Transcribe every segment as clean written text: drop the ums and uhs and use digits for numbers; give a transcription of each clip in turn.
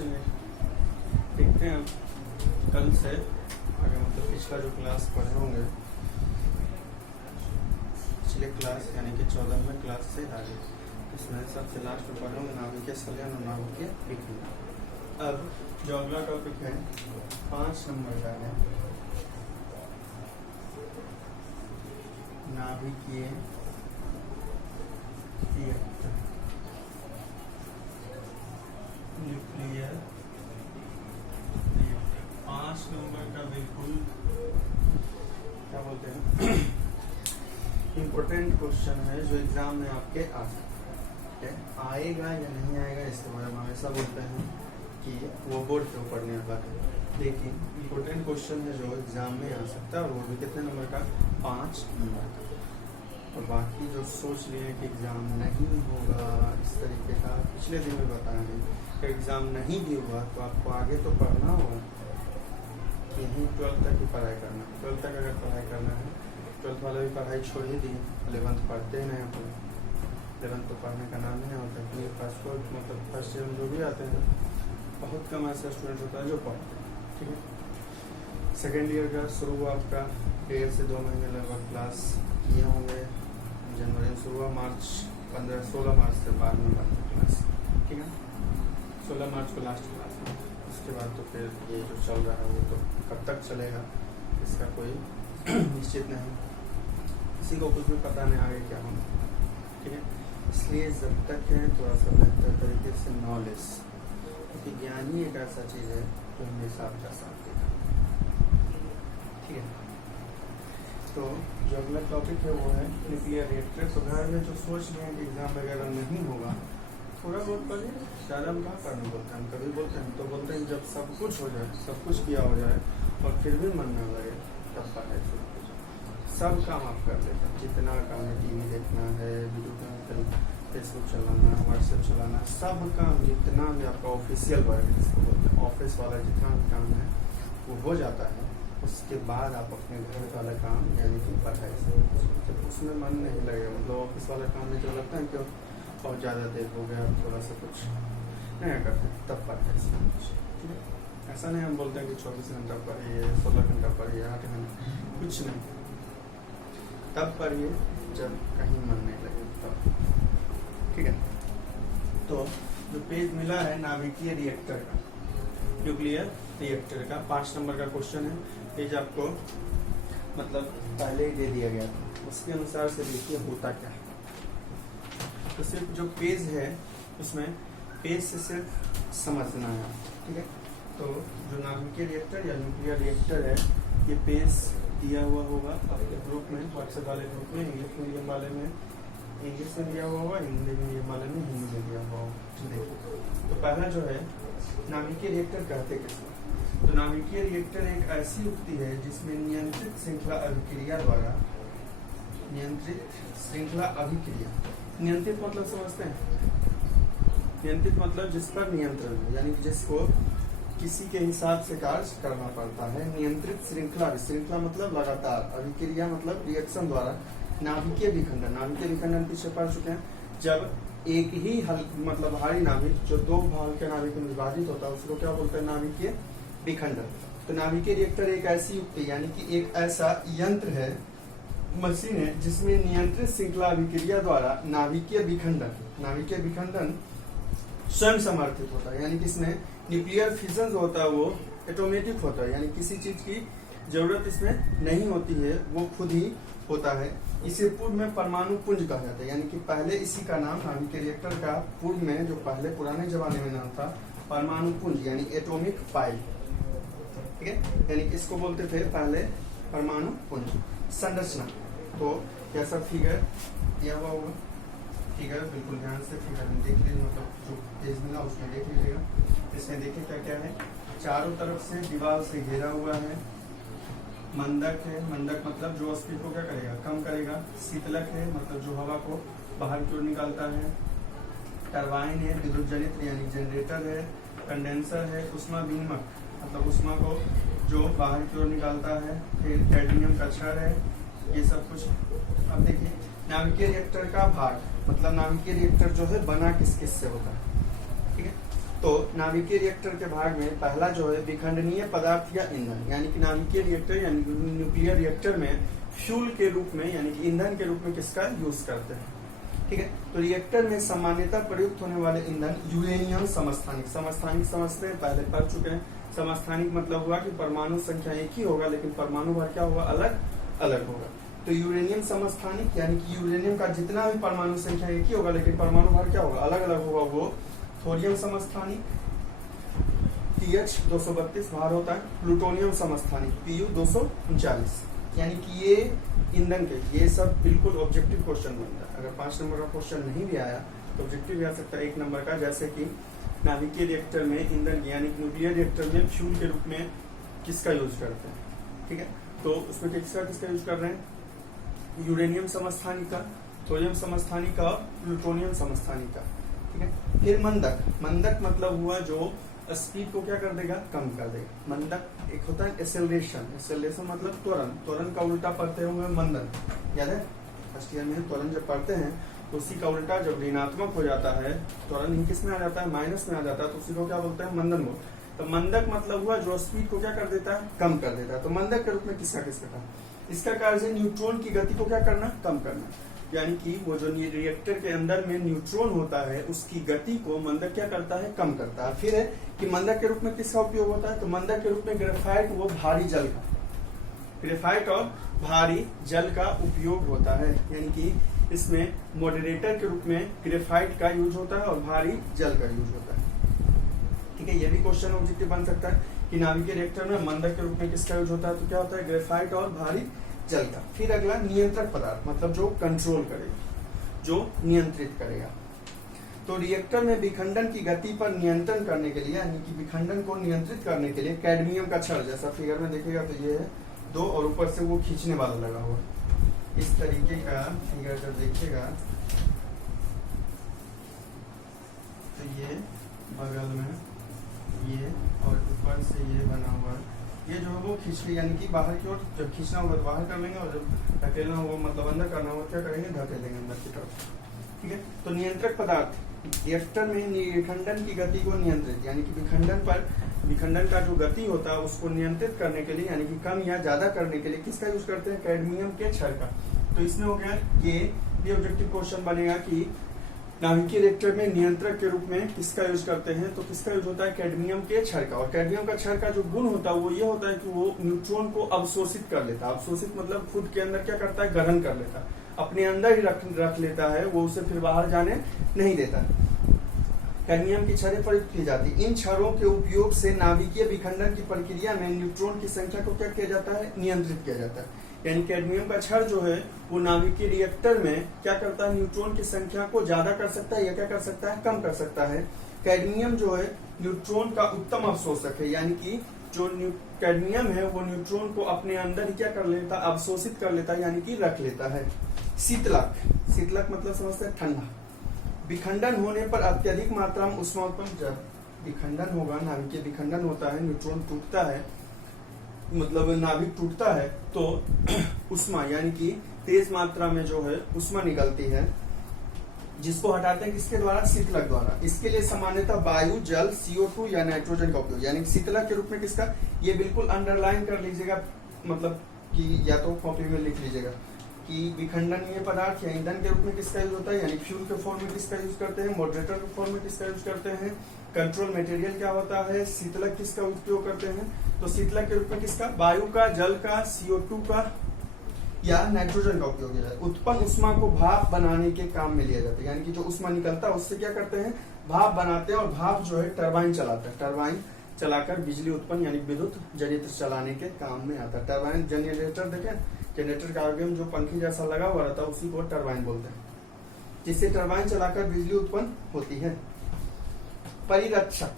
चलिए देखते हैं हम कल से आगे, मतलब पिछला जो क्लास पढ़े होंगे, पिछले क्लास यानी कि 14वें क्लास से आगे, इसमें सबसे लास्ट में पढ़े होंगे नाभिकीय संलयन और नाभिकीय विखंडन। अब जो अगला टॉपिक है 5 नंबर का है नाभिकीय रिएक्टर, न्यूक्लियर रिएक्टर। 5 नंबर का बिल्कुल क्या बोलते हैं इम्पोर्टेंट क्वेश्चन है जो एग्जाम में आपके आ सकता है। आएगा या नहीं आएगा इसके बारे में हमेशा बोलते हैं कि वो बोर्ड के ऊपर निर्भर है, लेकिन इम्पोर्टेंट क्वेश्चन है जो एग्जाम में आ सकता है, और वो भी कितने नंबर का, 5 नंबर का। और बाकी जो सोच लिए कि एग्जाम नहीं होगा इस तरीके का, पिछले दिन में बताया है कि एग्जाम नहीं भी हुआ तो आपको आगे तो पढ़ना होगा, यही 12th तक की पढ़ाई करना है। 12th तक अगर पढ़ाई करना है, 12th वाला भी पढ़ाई छोड़ ही दी, 11th पढ़ते हैं यहाँ पर। 11th तो पढ़ने का नाम नहीं होता, क्योंकि फर्स्ट मतलब फर्स्ट ईयर में जो भी आते हैं बहुत कम ऐसा स्टूडेंट होता है जो पढ़ते हैं, ठीक है। सेकेंड ईयर का शुरू हुआ आपका 1.5 से 2 महीने लगभग क्लास किए होंगे। जनवरी में शुरू हुआ, मार्च 16 मार्च से 12 में बंद क्लास, ठीक है। 16 मार्च को लास्ट क्लास है। उसके बाद तो फिर ये जो चल रहा है वो तो कब तक चलेगा इसका कोई निश्चित नहीं, किसी को कुछ भी पता नहीं आगे क्या होगा, ठीक है। इसलिए जब तक है थोड़ा सा बेहतर तरीके से नॉलेज, क्योंकि ज्ञान ही एक ऐसा चीज़ है जो हमेशा आपका साथ देगा, ठीक है। तो जो अगला टॉपिक है वो है न्यूक्लियर रिएक्टर। तो घर में जो सोच रहे हैं कि एग्जाम वगैरह नहीं होगा, थोड़ा बहुत पढ़िए, ज़्यादा हम कहाँ करना बोलते हैं, हम कभी बोलते हैं तो बोलते हैं जब सब कुछ हो जाए, सब कुछ किया हो जाए और फिर भी मन न लगे तब पढ़ाई शुरू हो जाए। सब काम आप कर लेते हैं, जितना काम है, टीवी देखना है, वीडियो, फेसबुक चलाना, व्हाट्सएप चलाना, सब काम जितना भी आपका ऑफिशियल वर्क जिसको बोलते हैं, ऑफिस वाला जितना भी काम है वो हो जाता है। उसके बाद आप अपने घर वाला काम यानी कि पढ़ाई से, जब उसमें मन नहीं लगेगा, मतलब ऑफिस वाला काम में जो लगता है कि बहुत ज़्यादा देर हो गया, थोड़ा सा कुछ नया करते हैं, तब पढ़ाई से, ठीक है। ऐसा नहीं हम बोलते हैं कि 24 घंटा पढ़िए, 16 घंटा पढ़िए, 8 घंटा, कुछ नहीं, तब पढ़िए जब कहीं मन नहीं लगे तब, ठीक है। तो जो पेज मिला है नाभिकीय रिएक्टर का, न्यूक्लियर रिएक्टर का 5 नंबर का क्वेश्चन है। पेज आपको मतलब पहले ही दे दिया गया था, उसके अनुसार से देखिए होता क्या है। तो सिर्फ जो पेज है उसमें पेज से सिर्फ समझना है, ठीक है। तो जो नाभिकीय रिएक्टर या न्यूक्लियर रिएक्टर है, ये पेज दिया हुआ होगा आपके ग्रुप में, व्हाट्सएप वाले ग्रुप में, इंग्लिश मीडियम वाले में इंग्लिश में दिया हुआ होगा, हिंदी मीडियम वाले में हिंदी में दिया हुआ होगा। देखिए तो पहला जो है नाभिकीय रिएक्टर कहते किसको, तो नाभिकीय रिएक्टर एक ऐसी युक्ति है जिसमें नियंत्रित श्रृंखला अभिक्रिया द्वारा, नियंत्रित श्रृंखला अभिक्रिया, नियंत्रित मतलब समझते हैं, नियंत्रित मतलब जिस पर नियंत्रण है, यानी कि जिसको किसी के हिसाब से कार्य करना पड़ता है। नियंत्रित श्रृंखला, श्रृंखला मतलब लगातार, अभिक्रिया मतलब रिएक्शन द्वारा नाभिकीय विखंडन, नाभिकीय विखंडन पीछे पढ़ चुके हैं, जब एक ही मतलब भारी नाभिक जो 2 भाग के नाभिक में विभाजित होता है उसको क्या बोलते हैं, नाभिकीय विखंडन। तो नाभिकीय रिएक्टर एक ऐसी युक्ति यानी कि एक ऐसा यंत्र है, मशीन है, जिसमें नियंत्रित श्रृंखला अभिक्रिया द्वारा नाभिकीय विखंडन स्वयं समर्थित होता है, यानी कि इसमें न्यूक्लियर फिजन जो होता है वो ऑटोमेटिक होता है, यानी किसी चीज की जरूरत इसमें नहीं होती है, वो खुद ही होता है। इसे पूर्व में परमाणु पुंज कहा जाता है, यानी कि पहले इसी का नाम नाभिकीय रिएक्टर का पूर्व में जो पहले पुराने जमाने में नाम था परमाणु पुंज यानी एटॉमिक पाइल, ठीक है, यानी इसको बोलते थे पहले परमाणु पुंज। संरचना तो कैसा फिगर दिया हुआ होगा, फिगर बिल्कुल ध्यान से फिगर में देख लीजिए, मतलब जो पेज मिला उसमें देख लीजिएगा। इसमें देखिए क्या क्या है, चारों तरफ से दीवार से घेरा हुआ है, मंदक है, मंदक मतलब जो स्पीड को क्या करेगा, कम करेगा। शीतलक है मतलब जो हवा को बाहर की ओर निकालता है। टरबाइन है, विद्युत जनित्र यानी जनरेटर है। कंडेंसर है, उष्मा विनिमक मतलब उष्मा को जो बाहर की ओर निकालता है। फिर कैडमियम का छड़ है, ये सब कुछ। अब देखिए नाभिकीय रिएक्टर का भाग मतलब नाभिकीय रिएक्टर जो है बना किस किस से होता है, ठीक है। तो नाभिकीय रिएक्टर के भाग में पहला जो है विखंडनीय पदार्थ या ईंधन, यानी कि नाभिकीय रिएक्टर यानी न्यूक्लियर रिएक्टर में फ्यूल के रूप में यानी कि ईंधन के रूप में किसका यूज करते हैं। ठीक है, तो रिएक्टर में सामान्यतः प्रयुक्त होने वाले ईंधन यूरेनियम समस्थानिक, समस्थानिक समझते हैं, पहले पढ़ चुके हैं। समस्थानिक मतलब हुआ कि परमाणु संख्या एक ही होगा लेकिन परमाणु भर क्या होगा, अलग अलग होगा। तो यूरेनियम समस्थानिक यानी कि यूरेनियम का जितना भी परमाणु संख्या एक ही होगा लेकिन परमाणु भर क्या होगा, अलग अलग होगा, वो थोरियम समस्थानिक TH 232 भार होता है। प्लूटोनियम समस्थानिक PU 239, यानी कि ये ईंधन के, ये सब बिल्कुल ऑब्जेक्टिव क्वेश्चन बनता है। अगर 5 नंबर का क्वेश्चन नहीं भी आया तो ऑब्जेक्टिव भी आ सकता है 1 नंबर का, जैसे कि नाभिकीय रिएक्टर में ईंधन यानी कि न्यूक्लियर रिएक्टर में फ्यूल के रूप में किसका यूज करते हैं। ठीक है, तो उसमें किसका यूज कर रहे हैं, यूरेनियम समस्थानिक का, थोरियम समस्थानिक का, प्लूटोनियम समस्थानिक का। ठीक है, फिर मंदक, मंदक मतलब हुआ जो स्पीड को क्या कर देगा, कम कर देगा। मंदक एक होता है एक्सेलरेशन, एक्सेलरेशन मतलब त्वरण, त्वरण का उल्टा पढ़ते हुए मंदन, याद है फर्स्ट ईयर में त्वरण जब पढ़ते हैं तो उसी का उल्टा जब ऋणात्मक हो जाता है, त्वरण ही किस में आ जाता है, माइनस में आ जाता है, तो उसी को क्या बोलते हैं, मंदन बोलते। तो मंदक मतलब हुआ जो स्पीड को क्या कर देता है, कम कर देता है। तो मंदक के रूप में किसका था, इसका कार्य है न्यूट्रॉन की गति को क्या करना, कम करना, यानी कि वो जो रिएक्टर के अंदर में न्यूट्रॉन होता है उसकी गति को मंदक क्या करता है, कम करता है। फिर है कि मंदक के रूप में किसका उपयोग होता है, तो मंदक के रूप में ग्रेफाइट, वो भारी जल का, ग्रेफाइट और भारी जल का उपयोग होता है, यानी कि इसमें मॉडरेटर के रूप में ग्रेफाइट का यूज होता है और भारी जल का यूज होता है। ठीक है, ये भी क्वेश्चन ऑब्जेक्टिव बन सकता है कि नाभिकीय रिएक्टर में मंदक के रूप में किसका यूज होता है, तो क्या होता है, ग्रेफाइट और भारी जल का। फिर अगला नियंत्रक पदार्थ, मतलब जो कंट्रोल करेगा, जो नियंत्रित करेगा। तो रिएक्टर में विखंडन की गति पर नियंत्रण करने के लिए, यानी कि विखंडन को नियंत्रित करने के लिए कैडमियम का छड़, जैसा फिगर में देखेगा तो ये है 2 और ऊपर से वो खींचने वाला लगा हुआ, इस तरीके का फिगर जब देखेगा तो ये बगल में ये और ऊपर से ये बना हुआ है, ये जो है वो खींच के, यानी कि बाहर की ओर जब खींचना होगा तो बाहर कर लेंगे और जब धकेलना होगा मतलब अंदर करना होगा क्या करेंगे, धकेल देंगे अंदर की तरफ। ठीक है, तो नियंत्रक पदार्थ रिएक्टर में विखंडन की गति को नियंत्रित, यानी कि विखंडन का जो गति होता है उसको नियंत्रित करने के लिए, यानी कि कम या ज्यादा करने के लिए किसका यूज करते हैं, कैडमियम के छड़ का। तो इसमें हो गया ये ऑब्जेक्टिव क्वेश्चन बनेगा कि नाभिकीय रिएक्टर में नियंत्रक के रूप में किसका यूज करते हैं, तो किसका यूज होता है, कैडमियम के छड़ का। और कैडमियम का छड़ का जो गुण होता है वो ये होता है कि वो न्यूट्रॉन को अवशोषित कर लेता है। अवशोषित मतलब खुद के अंदर क्या करता है, ग्रहण कर लेता है, अपने अंदर ही रख लेता है, वो उसे फिर बाहर जाने नहीं देता। कैडमियम की छड़ें प्रयुक्त की जाती है। इन छड़ों के उपयोग से नाभिकीय विखंडन की प्रक्रिया में न्यूट्रॉन की संख्या को क्या किया जाता है, नियंत्रित किया जाता है। यानी कैडमियम का छड़ जो है वो नाभिकीय रिएक्टर में क्या करता है, न्यूट्रॉन की संख्या को ज्यादा कर सकता है या क्या कर सकता है, कम कर सकता है। कैडमियम जो है न्यूट्रॉन का उत्तम अवशोषक है, यानी कि जो कैडमियम है वो न्यूट्रॉन को अपने अंदर ही क्या कर लेता है, अवशोषित कर लेता है, यानी कि रख लेता है। शीतलक, शीतलक मतलब समझते हैं ठंडा। विखंडन होने पर अत्यधिक मात्रा में उष्मा उत्पन्न, जब विखंडन होगा, नाभिकीय विखंडन होता है, न्यूट्रॉन टूटता है, मतलब नाभिक टूटता है तो उष्मा यानी कि तेज मात्रा में जो है उष्मा निकलती है, जिसको हटाते हैं किसके द्वारा, शीतलक द्वारा। इसके लिए सामान्यतः वायु, जल, CO2 या नाइट्रोजन का उपयोग, यानी शीतलक के रूप में किसका, ये बिल्कुल अंडरलाइन कर लीजिएगा, मतलब कि या तो कॉपी में लिख लीजिएगा कि विखंडनीय पदार्थ या ईंधन के रूप में किसका यूज होता है, यानी फ्यूल के फॉर्म में किसका यूज करते हैं, मॉडरेटर के फॉर्म में किसका यूज करते हैं, कंट्रोल मटेरियल क्या होता है, शीतलक किसका उपयोग करते हैं, तो शीतलक के रूप में किसका, वायु का, जल का, CO2 का या नाइट्रोजन का उपयोग किया जाता है। उत्पन्न उष्मा को भाप बनाने के काम में लिया जाता है, यानी कि जो उष्मा निकलता है उससे क्या करते हैं, भाप बनाते हैं, और भाप जो है टरबाइन चलाता है, टरबाइन चलाकर बिजली उत्पन्न यानी विद्युत जनरेटर चलाने के काम में आता है। टरबाइन जनरेटर देखें, जनरेटर के आगे में जो पंखी जैसा लगा हुआ रहता है उसी को टरबाइन बोलते हैं, जिससे टरबाइन चलाकर बिजली उत्पन्न होती है। परिरक्षक,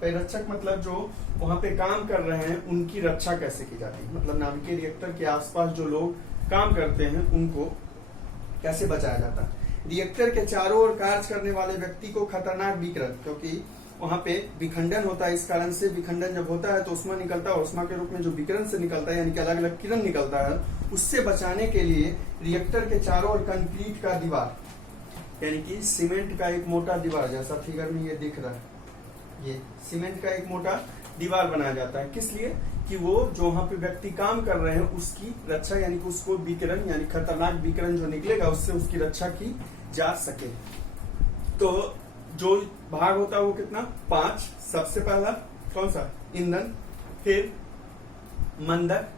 परिरक्षक मतलब जो वहां पे काम कर रहे हैं उनकी रक्षा कैसे की जाती है, मतलब नाभिकीय रिएक्टर के आसपास जो लोग काम करते हैं उनको कैसे बचाया जाता है। रिएक्टर के चारों ओर कार्य करने वाले व्यक्ति को खतरनाक विकिरण, क्योंकि वहां पे विखंडन होता है, इस कारण से विखंडन जब होता है तो उष्मा निकलता है, उष्मा के रूप में जो विकिरण से निकलता है यानी कि अलग अलग किरण निकलता है, उससे बचाने के लिए रिएक्टर के चारों ओर कंक्रीट का दीवार, यानी कि सीमेंट का एक मोटा दीवार, जैसा फिगर में ये दिख रहा है, ये सीमेंट का एक मोटा दीवार बनाया जाता है। किस लिए? कि वो जो वहां पे व्यक्ति काम कर रहे हैं उसकी रक्षा, यानी कि उसको विकिरण यानी खतरनाक विकिरण जो निकलेगा उससे उसकी रक्षा की जा सके। तो जो भाग होता है वो कितना? 5। सबसे पहला कौन सा? ईंधन, फिर मंदक,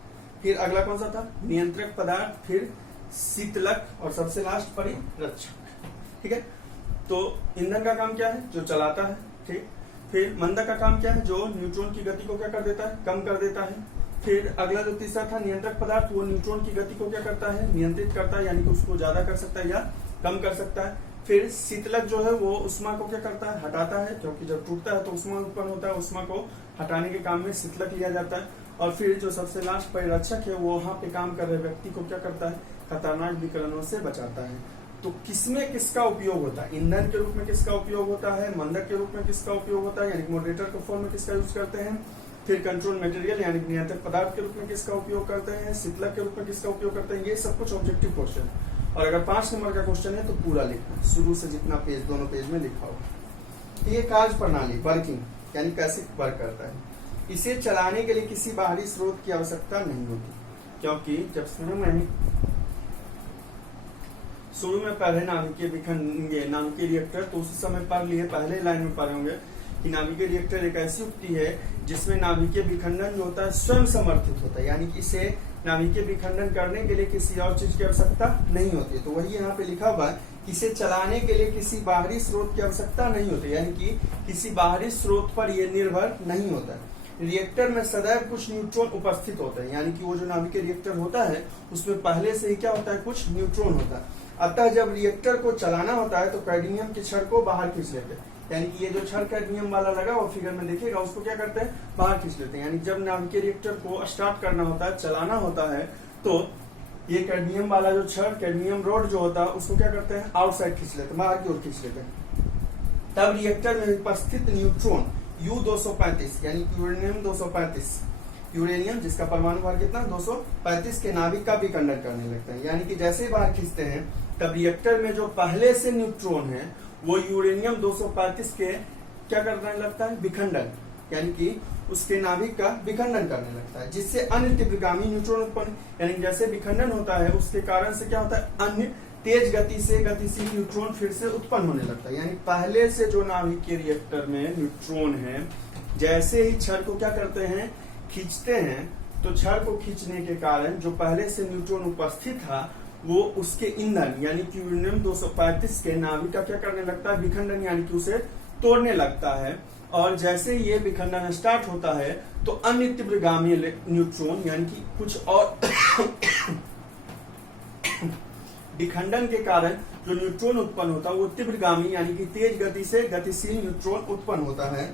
फिर अगला कौन सा था? नियंत्रक पदार्थ, फिर शीतलक और सबसे लास्ट परिरक्षक। ठीक है, तो ईंधन का काम क्या है? जो चलाता है। ठीक, फिर मंदक का काम क्या है? जो न्यूट्रॉन की गति को क्या कर देता है? कम कर देता है। फिर अगला जो तीसरा था नियंत्रक पदार्थ, वो न्यूट्रॉन की गति को क्या करता है? नियंत्रित करता है, यानी कि उसको ज्यादा कर सकता है या कम कर सकता है। फिर शीतलक जो है वो उष्मा को क्या करता है? हटाता है, क्योंकि जब टूटता है तो उष्मा उत्पन्न होता है, उष्मा को हटाने के काम में शीतलक लिया जाता है। और फिर जो सबसे लास्ट परिरक्षक है वो वहां पे काम कर रहे व्यक्ति को क्या करता है? खतरनाक विकिरणों से बचाता है। तो किसमें किसका उपयोग होता है? ईंधन के रूप में किसका उपयोग होता है? मंदक के रूप में किसका उपयोग होता है, यानी मॉडरेटर के फॉर्म में किसका यूज करते हैं? फिर कंट्रोल मटेरियल यानी नियंत्रक पदार्थ के रूप में किसका उपयोग करते हैं? शीतलक के रूप में किसका उपयोग करते हैं? ये सब कुछ ऑब्जेक्टिव क्वेश्चन। और अगर 5 नंबर का क्वेश्चन है तो पूरा लिखना, शुरू से जितना पेज, दोनों पेज में लिखा होगा। ये कार्य प्रणाली, वर्किंग, यानी कैसे वर्क करता है। इसे चलाने के लिए किसी बाहरी स्रोत की आवश्यकता नहीं होती, क्योंकि जब शुरू में पढ़े नाभिकीय रिएक्टर, तो उस समय पढ़ लिए, पहले लाइन में पढ़े होंगे कि नाभिकीय रिएक्टर एक ऐसी युक्ति है जिसमें नाभिकीय विखंडन जो होता है स्वयं समर्थित होता है, यानी कि इसे नाभिकीय विखंडन करने के लिए किसी और चीज की आवश्यकता नहीं होती। तो वही यहाँ पे लिखा हुआ है, इसे चलाने के लिए किसी बाहरी स्रोत की आवश्यकता नहीं होती, यानी कि किसी बाहरी स्रोत पर यह निर्भर नहीं होता। रिएक्टर में सदैव कुछ न्यूट्रॉन उपस्थित होते हैं, यानी कि वो जो नाभिकीय रिएक्टर होता है उसमें पहले से ही क्या होता है? कुछ न्यूट्रॉन होता है। अतः जब रिएक्टर को चलाना होता है तो कैडमियम के छड़ को बाहर खींच लेते हैं, यानी कि ये जो छड़ कैडमियम वाला लगा वो फिगर में देखिएगा, उसको क्या करते हैं? बाहर खींच लेते हैं। यानी जब नाभिकीय रिएक्टर को स्टार्ट करना होता है, चलाना होता है, तो ये कैडमियम वाला जो छड़, कैडमियम रॉड जो होता है उसको क्या करते हैं? आउटसाइड खींच लेते हैं, बाहर की ओर खींच लेते हैं। तब रिएक्टर में उपस्थित न्यूट्रॉन U-235 यानी यूरेनियम 235, यूरेनियम जिसका परमाणु भार कितना? 235 के नाभिक का विखंडन करने लगता है। यानी कि जैसे ही बाहर खींचते हैं तब रिएक्टर में जो पहले से न्यूट्रॉन है वो यूरेनियम 235 के क्या करने लगता है? विखंडन, यानी कि उसके नाभिक का विखंडन करने लगता है, जिससे अन्य तीव्रगामी न्यूट्रॉन उत्पन्न, यानी जैसे विखंडन होता है उसके कारण से क्या होता है? अन्य तेज गति से गतिशील न्यूट्रॉन फिर से उत्पन्न होने लगता है। यानी पहले से जो नाभिकीय रिएक्टर में न्यूट्रॉन है, जैसे ही छड़ को क्या करते हैं? खींचते हैं, तो छड़ को खींचने के कारण जो पहले से न्यूट्रॉन उपस्थित था वो उसके ईंधन यानी कि यूरेनियम 235 के नाभिक का क्या करने लगता है? विखंडन, यानी कि उसे तोड़ने लगता है। और जैसे ये विखंडन स्टार्ट होता है तो अन्य तीव्रगामी न्यूट्रॉन यानी कि कुछ और विखंडन के कारण जो न्यूट्रॉन उत्पन्न होता है वो तीव्रगामी यानी कि तेज गति से गतिशील न्यूट्रॉन उत्पन्न होता है।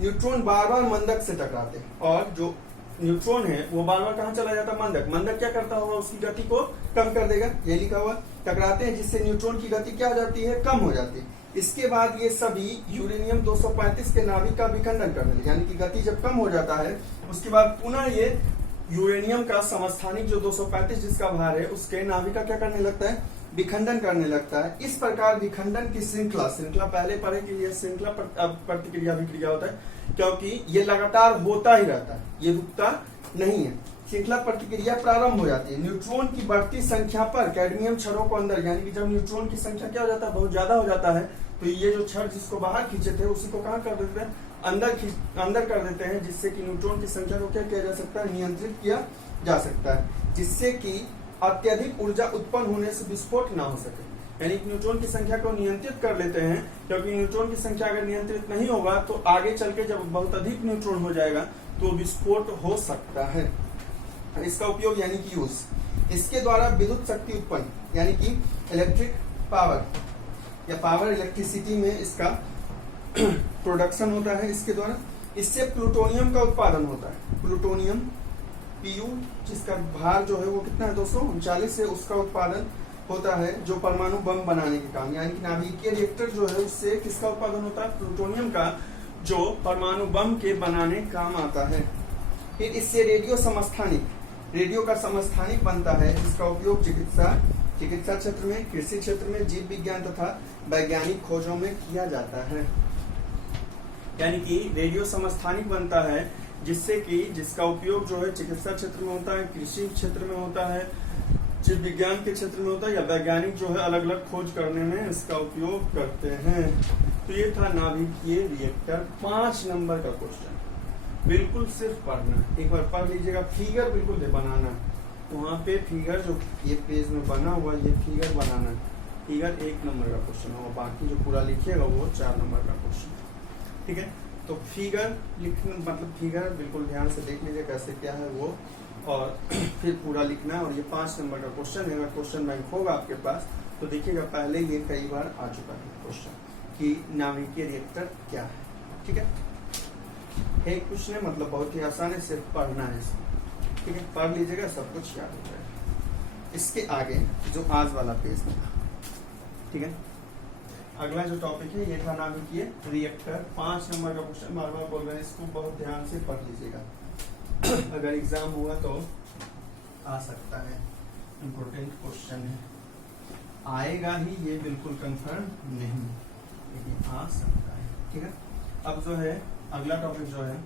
न्यूट्रॉन बार बार मंदक से टकराते हैं, और जो न्यूट्रॉन है वो बार बार कहाँ चला जाता है? मंदक। मंदक क्या करता होगा? उसकी गति को कम कर देगा, ये लिखा हुआ। टकराते हैं जिससे न्यूट्रॉन की गति क्या हो जाती है? कम हो जाती है। इसके बाद ये सभी यूरेनियम 235 के नाभिक का विखंडन करने लगे, यानी कि गति जब कम हो जाता है उसके बाद पुनः ये यूरेनियम का समस्थानिक जो 235 जिसका भार है उसके नाभिक का क्या करने लगता है? विखंडन करने लगता है। इस प्रकार विखंडन की श्रृंखला पहले पढ़े कि यह श्रृंखला प्रतिक्रिया विक्रिया होता है, क्योंकि ये लगातार होता ही रहता है, ये रुकता नहीं है। श्रृंखला प्रतिक्रिया प्रारंभ हो जाती है न्यूट्रॉन की बढ़ती संख्या पर कैडमियम छड़ों को अंदर, यानी कि जब न्यूट्रॉन की संख्या क्या हो जाता है? बहुत ज्यादा हो जाता है, तो ये जो छड़ जिसको बाहर खींचे थे उसी को कहाँ कर देते हैं? अंदर कर देते हैं, जिससे कि न्यूट्रॉन की संख्या को क्या किया जा सकता है? नियंत्रित किया जा सकता है, जिससे कि अत्यधिक ऊर्जा उत्पन्न होने से विस्फोट ना हो सके। यानी कि न्यूट्रॉन की संख्या को नियंत्रित कर लेते हैं, क्योंकि न्यूट्रॉन की संख्या अगर नियंत्रित नहीं होगा तो आगे चल के जब बहुत अधिक न्यूट्रॉन हो जाएगा तो विस्फोट हो सकता है। इसका उपयोग यानी कि यूज, इसके द्वारा विद्युत शक्ति उत्पन्न यानी कि इलेक्ट्रिक पावर या पावर इलेक्ट्रिसिटी में इसका प्रोडक्शन होता है इसके द्वारा। इससे प्लूटोनियम का उत्पादन होता है। प्लूटोनियम Pu जिसका भार जो है वो कितना है? 239 से उसका उत्पादन होता है, जो परमाणु बम बनाने के काम, यानी कि नाभिकीय रिएक्टर जो है उससे किसका उत्पादन होता है? प्लूटोनियम का, जो परमाणु बम के बनाने काम आता है। फिर इससे रेडियो का समस्थानिक बनता है, जिसका उपयोग चिकित्सा क्षेत्र में, कृषि क्षेत्र में, जीव विज्ञान तथा वैज्ञानिक खोजों में किया जाता है। यानी कि रेडियो समस्थानिक बनता है, जिससे कि जिसका उपयोग जो है चिकित्सा क्षेत्र में होता है, कृषि क्षेत्र में होता है, जीव विज्ञान के क्षेत्र में होता है, या वैज्ञानिक जो है अलग अलग खोज करने में इसका उपयोग करते हैं। तो ये था नाभिकीय रिएक्टर। 5 नंबर का क्वेश्चन, बिल्कुल सिर्फ पढ़ना, एक बार पढ़ लीजिएगा, फिगर बिल्कुल बनाना। तो वहाँ पे फिगर जो ये पेज में बना हुआ ये फिगर बनाना, फिगर 1 नंबर का क्वेश्चन होगा, बाकी जो पूरा लिखिएगा वो 4 नंबर का क्वेश्चन। ठीक है, तो फिगर लिखना मतलब फिगर बिल्कुल ध्यान से देख लीजिए कैसे क्या है वो, और फिर पूरा लिखना है। और ये 5 नंबर का क्वेश्चन है। अगर क्वेश्चन बैंक होगा आपके पास तो देखिएगा, पहले ये कई बार आ चुका है क्वेश्चन कि नाभिकीय रिएक्टर क्या है। ठीक है, कुछ नहीं, मतलब बहुत ही आसान है, सिर्फ पढ़ना है इसमें। ठीक है, पढ़ लीजिएगा, सब कुछ याद हो जाएगा। इसके आगे जो आज वाला पेज था, ठीक है, अगला जो टॉपिक है ये था नाभिकीय रिएक्टर। 5 नंबर का क्वेश्चन, बार बार बोल रहे हैं, इसको बहुत ध्यान से पढ़ लीजिएगा। अगर एग्जाम हुआ तो आ सकता है, इम्पोर्टेंट क्वेश्चन है, आएगा ही ये बिल्कुल कंफर्म नहीं, लेकिन आ सकता है। ठीक है, अब जो है अगला टॉपिक जो है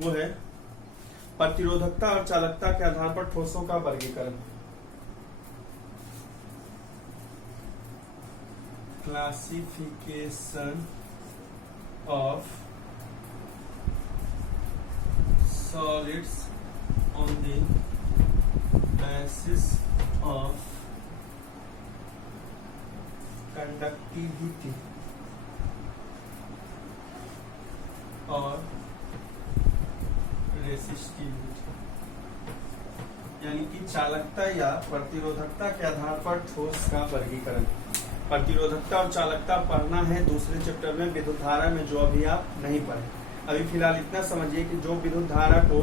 वो है प्रतिरोधकता और चालकता के आधार पर ठोसों का वर्गीकरण। Classification of solids on the basis of conductivity और रेसिस्टिविटी, यानी कि चालकता या प्रतिरोधकता के आधार पर ठोस का वर्गीकरण। प्रतिरोधकता और चालकता पढ़ना है दूसरे चैप्टर में विद्युत धारा में, जो अभी आप नहीं पढ़े। अभी फिलहाल इतना समझिए कि जो विद्युत धारा को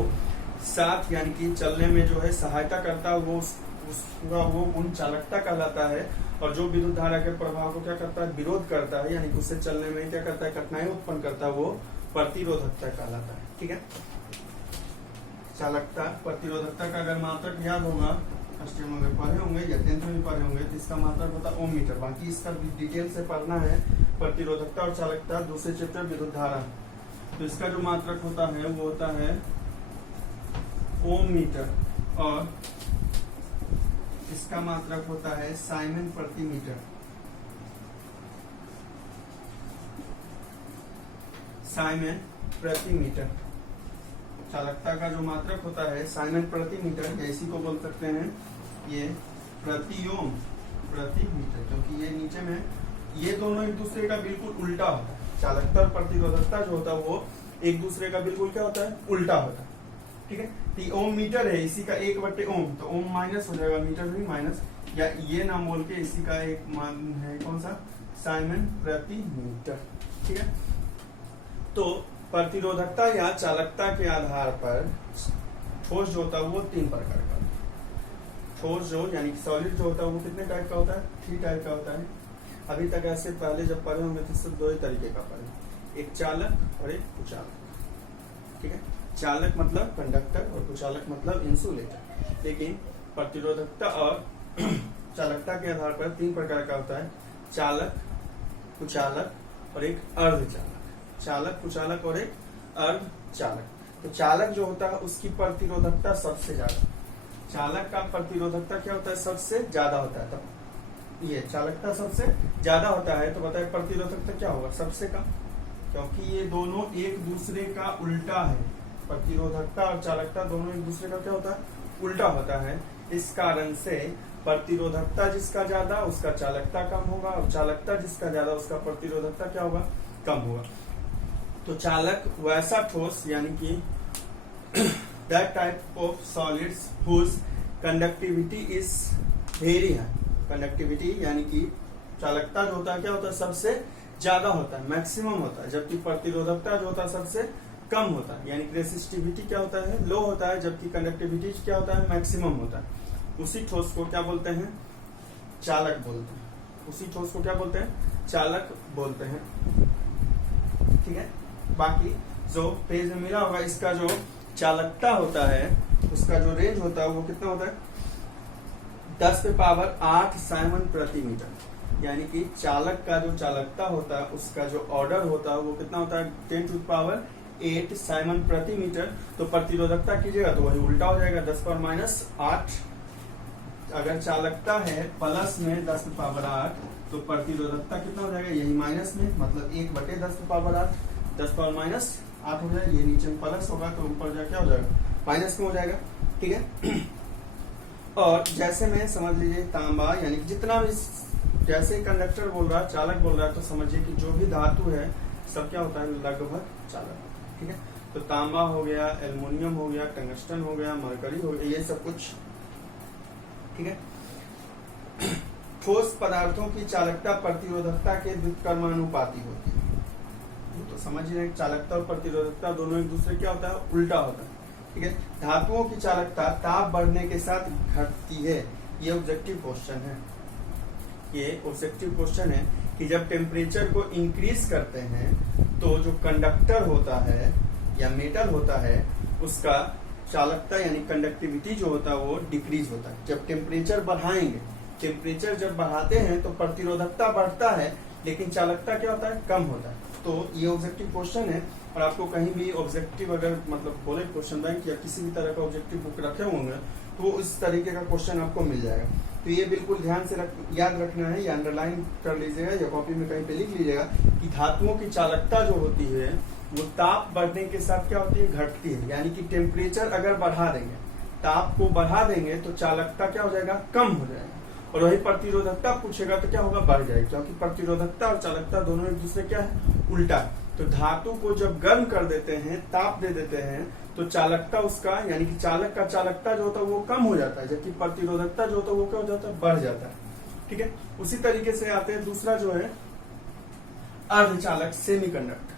साथ यानी कि चलने में जो है सहायता करता है वो पूरा वो गुण चालकता कहलाता है, और जो विद्युत धारा के प्रभाव को क्या करता है, विरोध करता है, यानी कि उससे चलने में क्या करता है, कठिनाई उत्पन्न करता है, वो प्रतिरोधकता कहलाता है। ठीक है, चालकता प्रतिरोधकता का अगर मात्रक याद होगा, फर्स्ट ईयर में पढ़े होंगे या 10th में भी पढ़े होंगे, तो इसका मात्रक होता है ओम मीटर। बाकी इसका डिटेल से पढ़ना है, प्रतिरोधकता और चालकता दूसरे चैप्टर विद्युत धारा। तो इसका जो मात्रक होता है वो होता है ओम मीटर, और इसका मात्रक होता है साइमन प्रति मीटर। साइमन प्रति मीटर चालकता का जो मात्रक होता है साइमन प्रति मीटर, या इसी को बोल सकते हैं ये प्रति ओम प्रति मीटर, क्योंकि ये नीचे में ये दोनों एक दूसरे का बिल्कुल उल्टा होता है। चालकता और प्रतिरोधकता जो होता है वो एक दूसरे का बिल्कुल क्या होता है, उल्टा होता है। ठीक है, तो ओम मीटर है, इसी का 1/ओम, तो ओम माइनस हो जाएगा, मीटर भी माइनस, या ये नाम बोल के इसी का एक मान है कौन सा, साइमन प्रति मीटर। ठीक है, तो प्रतिरोधकता या चालकता के आधार पर ठोस जो होता है वो 3 प्रकार का होता है। ठोस जो यानी सॉलिड जो होता है वो कितने टाइप का होता है, 3 टाइप का होता है। अभी तक ऐसे पहले जब पढ़े होंगे तो सिर्फ 2 ही तरीके का पढ़े, एक चालक और एक कुचालक। ठीक है, चालक मतलब कंडक्टर और कुचालक मतलब इंसुलेटर। लेकिन प्रतिरोधकता और चालकता के आधार पर 3 प्रकार का होता है, चालक, कुचालक और एक अर्धचालक। चालक, कुचालक और एक अर्धचालक। तो चालक जो होता है उसकी प्रतिरोधकता सबसे ज्यादा, चालक का प्रतिरोधकता क्या होता है, सबसे ज्यादा होता है। तब ये चालकता सबसे ज्यादा होता है, तो बताए प्रतिरोधकता क्या होगा, सबसे कम, क्योंकि ये दोनों एक दूसरे का उल्टा है। प्रतिरोधकता और चालकता दोनों एक दूसरे का क्या होता है, उल्टा होता है। इस कारण से प्रतिरोधकता जिसका ज्यादा उसका चालकता कम होगा, और चालकता जिसका ज्यादा उसका प्रतिरोधकता क्या होगा, कम होगा। तो चालक वैसा ठोस यानी कि that type of solids whose conductivity is very high. Conductivity यानी कि चालकता जो होता है क्या होता है, सबसे ज्यादा होता है, मैक्सिमम होता है, जबकि प्रतिरोधकता जो होता है सबसे कम होता है। यानी रेसिस्टिविटी क्या होता है, लो होता है, जबकि कंडक्टिविटी क्या होता है, मैक्सिमम होता है। उसी ठोस को क्या बोलते हैं, चालक बोलते हैं। उसी ठोस को क्या बोलते हैं, चालक बोलते हैं। ठीक है, बाकी जो पेज में मिला होगा इसका जो चालकता होता है उसका जो रेंज होता है वो कितना होता है, 10 पे पावर 8 साइमन प्रति मीटर। यानी कि चालक का जो चालकता होता है उसका जो ऑर्डर होता है वो कितना होता है 10⁸ साइमन प्रति मीटर। तो प्रतिरोधकता कीजिएगा तो वही उल्टा हो जाएगा 10⁻8। अगर चालकता है प्लस में 10⁸, तो प्रतिरोधकता कितना हो जाएगा यही माइनस में, मतलब 1/10⁸ 10⁻8 हो जाएगा। ये नीचे में प्लस होगा तो ऊपर जा क्या हो जाएगा माइनस में हो जाएगा। ठीक है। और जैसे में समझ लीजिए तांबा, यानी जितना भी जैसे कंडक्टर बोल रहा है चालक बोल रहा है, तो समझिए कि जो भी धातु है सब क्या होता है लगभग चालक। ठीक है। तो तांबा हो गया, एल्युमिनियम हो गया, टंगस्टन हो गया, मरकरी हो गया, ये सब कुछ। ठीक है। ठोस पदार्थों की चालकता प्रतिरोधकता के व्युत्क्रमानुपाती होती है। तो समझ रहे हैं चालकता और प्रतिरोधकता दोनों एक दूसरे क्या होता है उल्टा होता है। ठीक है। धातुओं की चालकता ताप बढ़ने के साथ घटती है। ये ऑब्जेक्टिव क्वेश्चन है। ये ऑब्जेक्टिव क्वेश्चन है कि जब टेम्परेचर को इंक्रीज करते हैं तो जो कंडक्टर होता है या मेटल होता है उसका चालकता यानी कंडक्टिविटी जो होता है वो डिक्रीज होता है। जब टेम्परेचर बढ़ाएंगे, टेम्परेचर जब बढ़ाते हैं तो प्रतिरोधकता बढ़ता है लेकिन चालकता क्या होता है कम होता है। तो ये ऑब्जेक्टिव क्वेश्चन है। और आपको कहीं भी ऑब्जेक्टिव अगर मतलब बोले क्वेश्चन बैंक या किसी भी तरह का ऑब्जेक्टिव बुक रखे होंगे तो इस तरीके का क्वेश्चन आपको मिल जाएगा। तो ये बिल्कुल ध्यान से याद रखना है या अंडरलाइन कर लीजिएगा या कॉपी में कहीं पे लिख लीजिएगा कि धातुओं की चालकता जो होती है वो ताप बढ़ने के साथ क्या होती है घटती है। यानी कि टेम्परेचर अगर बढ़ा देंगे, ताप को बढ़ा देंगे तो चालकता क्या हो जाएगा कम हो जाएगा। और वही प्रतिरोधकता पूछेगा तो क्या होगा बढ़ जाएगी, क्योंकि प्रतिरोधकता और चालकता दोनों एक दूसरे क्या है उल्टा। तो धातु को जब गर्म कर देते हैं, ताप दे देते हैं, तो चालकता उसका यानी कि चालक का चालकता जो होता है वो कम हो जाता है, जबकि प्रतिरोधकता जो होता है वो क्या हो जाता है बढ़ जाता है। ठीक है। उसी तरीके से आते हैं दूसरा जो है अर्धचालक सेमीकंडक्टर।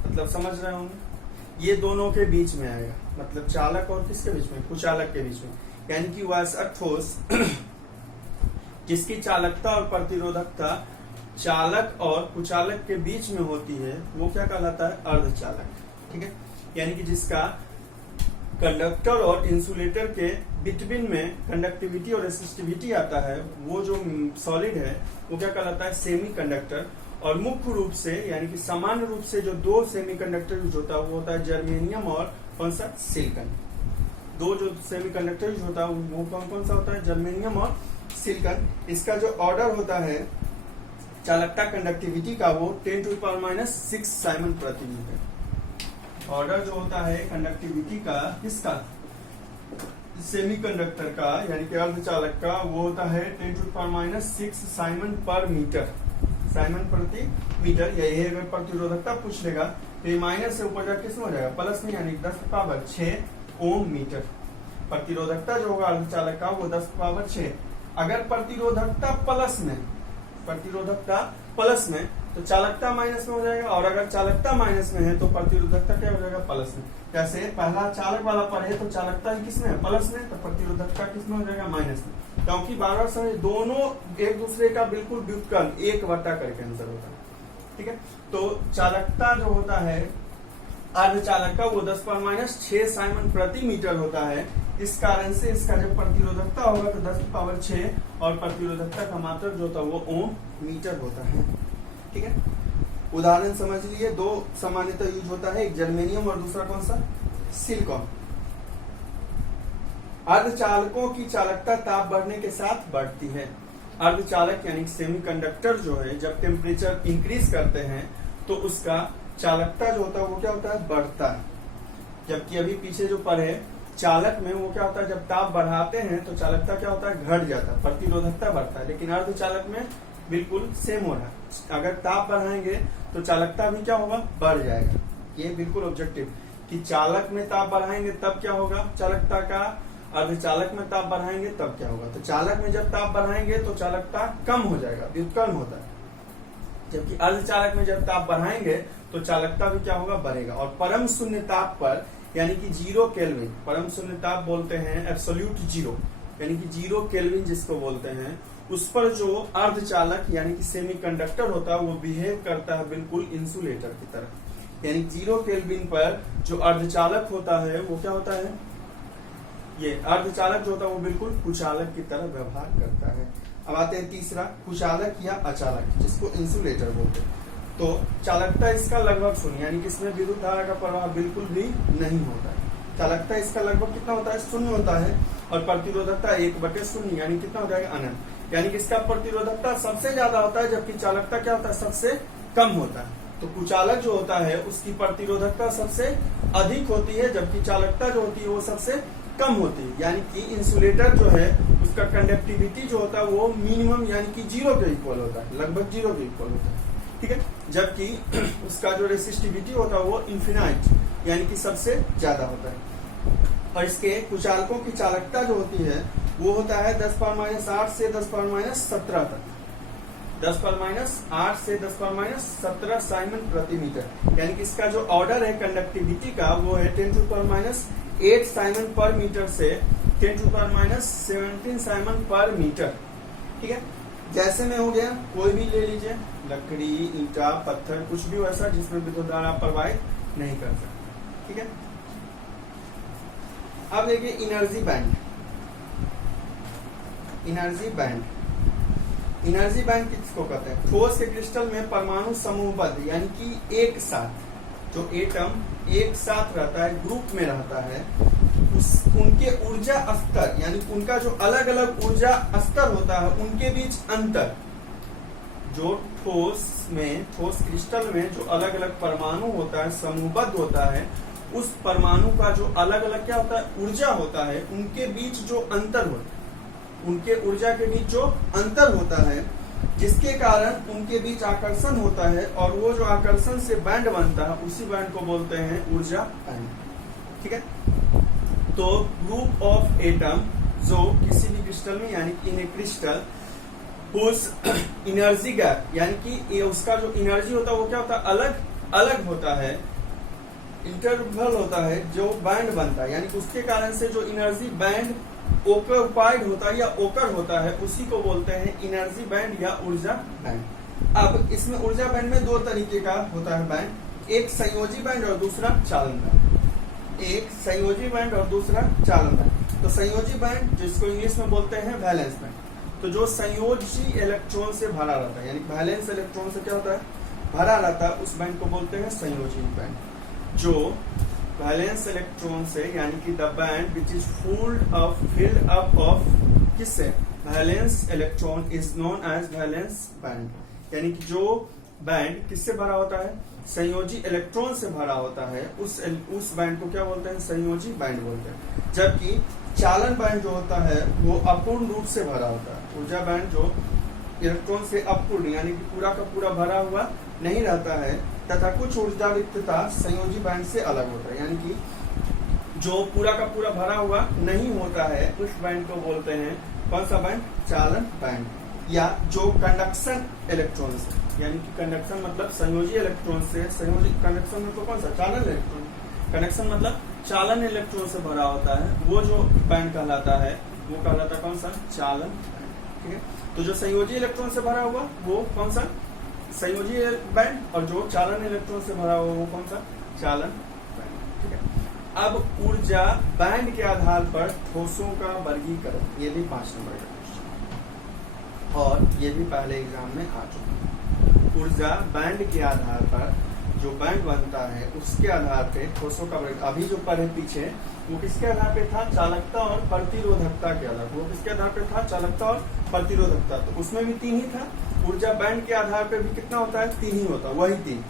मतलब समझ रहे होंगे ये दोनों के बीच में आएगा, मतलब चालक और किसके बीच में कुचालक के बीच में। यानी कि वह ऐसा ठोस जिसकी चालकता और प्रतिरोधकता चालक और कुचालक के बीच में होती है वो क्या कहलाता है अर्धचालक। ठीक है। यानी कि जिसका कंडक्टर और इंसुलेटर के बिटवीन में कंडक्टिविटी और रेसिस्टिविटी आता है वो जो सॉलिड है वो क्या कहलाता है सेमी कंडक्टर। और मुख्य रूप से यानी कि सामान्य रूप से जो दो सेमी कंडक्टर यूज होता है वो होता है जर्मेनियम और कौन सा सिलिकॉन। दो जो सेमी कंडक्टर यूज होता है वो कौन कौन सा होता है जर्मेनियम और सिलिकॉन। इसका जो ऑर्डर होता है चालकता कंडक्टिविटी का वो 10⁻⁶ साइमन प्रति मीटर। ऑर्डर जो होता है कंडक्टिविटी का किसका सेमी कंडक्टर का यानी कि अर्धचालक का वो होता है 10⁻⁶ साइमन पर मीटर, साइमन प्रति मीटर। यही अगर प्रतिरोधकता पूछ लेगा तो ये माइनस से ऊपर जाकर किसमें हो जाएगा प्लस में, यानी 10⁶ ओम मीटर। प्रतिरोधकता जो होगा अर्धचालक का वो 10⁶। अगर प्रतिरोधकता प्लस में तो चालकता माइनस में हो जाएगा, और अगर चालकता माइनस में है तो प्रतिरोधकता क्या हो जाएगा प्लस में। जैसे पहला चालक वाला पर है तो चालकता किसमें है प्लस में, तो प्रतिरोधकता किसमें हो जाएगा माइनस में। क्योंकि बार-बार समझ दोनों एक दूसरे का बिल्कुल व्युत्क्रम एक वटा करके आंसर होता है। ठीक है। तो चालकता जो होता है अर्धचालक का वो 10⁻⁶ साइमन प्रति मीटर होता है। इस कारण से इसका जब प्रतिरोधकता होगा तो 10⁶ और प्रतिरोधकता का मात्रक जो होता है वो ओम मीटर होता है। ठीक है। उदाहरण समझ लीजिए, दो सामान्यतः यूज होता है, एक जर्मेनियम और दूसरा कौन सा सिलिकॉन। अर्धचालकों की चालकता ताप बढ़ने के साथ बढ़ती है। अर्धचालक यानी सेमीकंडक्टर जो है जब टेम्परेचर इंक्रीज करते हैं तो उसका चालकता जो होता है वो क्या होता है बढ़ता है। जबकि अभी पीछे जो पढ़े चालक में वो क्या होता है जब ताप बढ़ाते हैं तो चालकता क्या होता है घट जाता है, प्रतिरोधकता बढ़ता है। लेकिन अर्धचालक में बिल्कुल सेम हो रहा है, अगर ताप बढ़ाएंगे तो चालकता भी क्या होगा बढ़ जाएगा। ये बिल्कुल ऑब्जेक्टिव कि चालक में ताप बढ़ाएंगे तब क्या होगा चालकता का, अर्धचालक में ताप बढ़ाएंगे तब क्या होगा। तो चालक में जब ताप बढ़ाएंगे तो चालकता कम हो जाएगा, व्युत्क्रम होता है। जबकि अर्धचालक में जब ताप बढ़ाएंगे तो चालकता भी क्या होगा बढ़ेगा। और परम शून्य ताप पर यानी कि 0 केल्विन, परम शून्य ताप बोलते हैं एब्सोल्यूट जीरो, यानी कि 0 केल्विन जिसको बोलते हैं, उस पर जो अर्धचालक यानी कि सेमीकंडक्टर होता है वो बिहेव करता है बिल्कुल इंसुलेटर की तरह। यानी 0 केल्विन पर जो अर्धचालक होता है वो क्या होता है, ये अर्धचालक जो होता है वो बिल्कुल कुचालक की तरह व्यवहार करता है। अब आते हैं तीसरा, कुचालक या अचालक, जिसको इंसुलेटर बोलते हैं। तो चालकता इसका लगभग शून्य, यानी कि इसमें विद्युत धारा का प्रवाह बिल्कुल भी नहीं होता है। चालकता इसका लगभग कितना होता है, शून्य होता है। और प्रतिरोधकता 1/0 यानी कितना हो जाएगा, अनंत। यानी कि इसका प्रतिरोधकता सबसे ज्यादा होता है, जबकि चालकता क्या होता है, सबसे कम होता है। तो कुचालक जो होता है उसकी प्रतिरोधकता सबसे अधिक होती है, जबकि चालकता जो होती है वो सबसे कम होती है। यानी कि इंसुलेटर जो है उसका कंडक्टिविटी जो होता है वो मिनिमम यानी कि 0 के इक्वल होता है, लगभग 0 के इक्वल होता है, ठीक है। जबकि उसका जो रेसिस्टिविटी होता है वो इन्फिनाइट यानी कि सबसे ज्यादा होता है। और इसके कुचालकों की चालकता जो होती है वो होता है 10⁻8 से 10⁻17 तक, 10⁻8 से 10⁻17 साइमन प्रति मीटर। यानी कि इसका जो ऑर्डर है कंडक्टिविटी का वो है 10⁻8 साइमन पर मीटर से 10⁻17 साइमन पर मीटर, ठीक है। जैसे में हो गया, कोई भी ले लीजिए, लकड़ी, ईंटा, पत्थर, कुछ भी वैसा जिसमें विद्युत धारा प्रवाहित नहीं कर सकते, ठीक है। अब देखिए energy band. Energy band, energy band किसको कहते हैं, ठोस के क्रिस्टल में परमाणु समूहबद्ध यानी कि एक साथ, जो एटम एक साथ रहता है, ग्रुप में रहता है, उनके ऊर्जा स्तर यानी उनका जो अलग अलग ऊर्जा स्तर होता है उनके बीच अंतर, जो ठोस क्रिस्टल में जो अलग अलग परमाणु होता है, समूहबद्ध होता है, उस परमाणु का जो अलग अलग क्या होता है, ऊर्जा होता है, उनके बीच जो अंतर होता है, उनके ऊर्जा के बीच जो अंतर होता है, जिसके कारण उनके बीच आकर्षण होता है, और वो जो आकर्षण से बैंड बनता है उसी बैंड को बोलते हैं ऊर्जा बैंड, ठीक है। तो ग्रुप ऑफ एटम जो किसी भी क्रिस्टल में यानी कि इन ए क्रिस्टल उस एनर्जी गैप यानी कि उसका जो एनर्जी होता है वो क्या होता है, अलग अलग होता है, इंटरवल होता है, जो बैंड बनता है, यानी कि उसके कारण से जो एनर्जी बैंड ओक्यूपाइड होता है या ओकर होता है उसी को बोलते हैं एनर्जी बैंड या ऊर्जा बैंड। अब इसमें ऊर्जा बैंड में 2 तरीके का होता है बैंड, एक संयोजी बैंड और दूसरा चालन बैंड। एक संयोजी बैंड और दूसरा चालन बैंड। तो संयोजी बैंड जिसको इंग्लिश में बोलते हैं वैलेंस बैंड, तो जो संयोजी इलेक्ट्रॉन से भरा रहता है, यानी वैलेंस इलेक्ट्रॉन से क्या होता है, भरा रहता है, उस बैंड को बोलते हैं संयोजी बैंड। जो वैलेंस इलेक्ट्रॉन से यानी कि the band which is filled up of किससे, valence electron is known as valence band. यानी कि जो बैंड किससे भरा होता है, संयोजी इलेक्ट्रॉन से भरा होता है, उस बैंड को क्या बोलते हैं, संयोजी बैंड बोलते हैं। जबकि चालन बैंड जो होता है वो अपूर्ण रूप से भरा होता है। ऊर्जा बैंड जो इलेक्ट्रॉन से अपूर्ण यानी कि पूरा का पूरा भरा हुआ नहीं रहता है, तथा कुछ ऊर्जा रिक्तता संयोजी बैंड से अलग होता है, यानी कि जो पूरा का पूरा भरा हुआ नहीं होता है उस बैंड को बोलते हैं कौन सा बैंड, चालन बैंड। या जो कंडक्शन इलेक्ट्रॉन से यानी कि कंडक्शन मतलब संयोजी इलेक्ट्रॉन से, संयोजी कंडक्शन में तो कौन सा, चालन इलेक्ट्रॉन, कंडक्शन मतलब चालन इलेक्ट्रॉन से भरा होता है, वो जो बैंड कहलाता है वो कहलाता है कौन सा, चालन, ठीक है। तो जो संयोजी इलेक्ट्रॉन से भरा हुआ वो कौन सा, संयोजी बैंड, और जो चालन इलेक्ट्रॉन से भरा हुआ वो कौन सा, चालन बैंड, ठीक है। अब ऊर्जा बैंड के आधार पर ठोसों का वर्गीकरण, ये भी 5 नंबर का क्वेश्चन, और ये भी पहले एग्जाम में आ चुका है। ऊर्जा बैंड के आधार पर जो बैंड बनता है उसके आधार पे ठोसों का वर्ग, अभी जो पढ़े पीछे वो किसके आधार पे था, चालकता और प्रतिरोधकता के आधार, वो किसके आधार पे था, चालकता और प्रतिरोधकता। तो उसमें भी 3 ही था। ऊर्जा बैंड के आधार पे भी कितना होता है, 3 ही होता है, वही 3।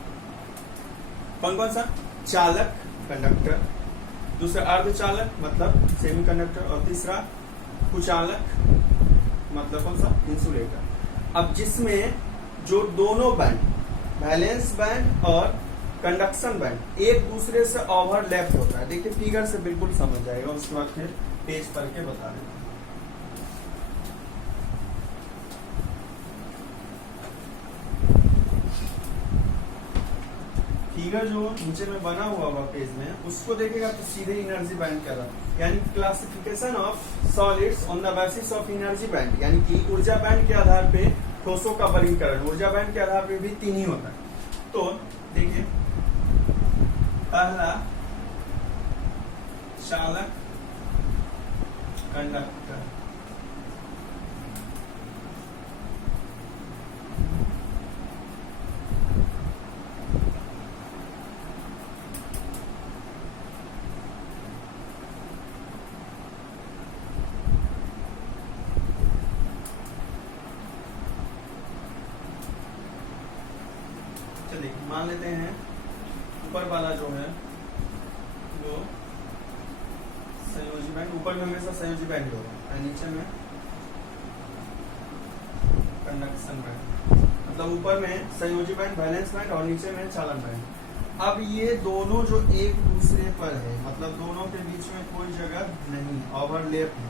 कौन कौन सा, चालक कंडक्टर, दूसरा अर्धचालक मतलब सेमीकंडक्टर, और तीसरा कुचालक मतलब कौन सा, इंसुलेटर। अब जिसमें जो दोनों बैंड, वैलेंस बैंड और कंडक्शन बैंड एक दूसरे से ओवरलैप होता है, देखिए फिगर से बिल्कुल समझ जाएगा, उसके बाद फिर पेज पढ़ के बता देंगे। फिगर जो नीचे में बना हुआ पेज में उसको देखेगा तो सीधे एनर्जी बैंड कर रहा है, यानी classification of solids on the basis of energy band, यानी कि ऊर्जा बैंड के आधार पे ठोसों का वर्गीकरण। ऊर्जा बैंड के आधार पे भी 3 ही होता है। तो देखिए पहला चालक कंडक्टर, देखिए मान लेते हैं ऊपर वाला जो है वो संयोजी बैंड, ऊपर में हमेशा संयोजी बैंड होगा और नीचे में कंडक्शन बैंड, मतलब ऊपर में संयोजी बैंड, वैलेंस बैंड और नीचे में चालन बैंड। अब ये दोनों जो एक दूसरे पर है, मतलब दोनों के बीच में कोई जगह नहीं, ओवरलैप है।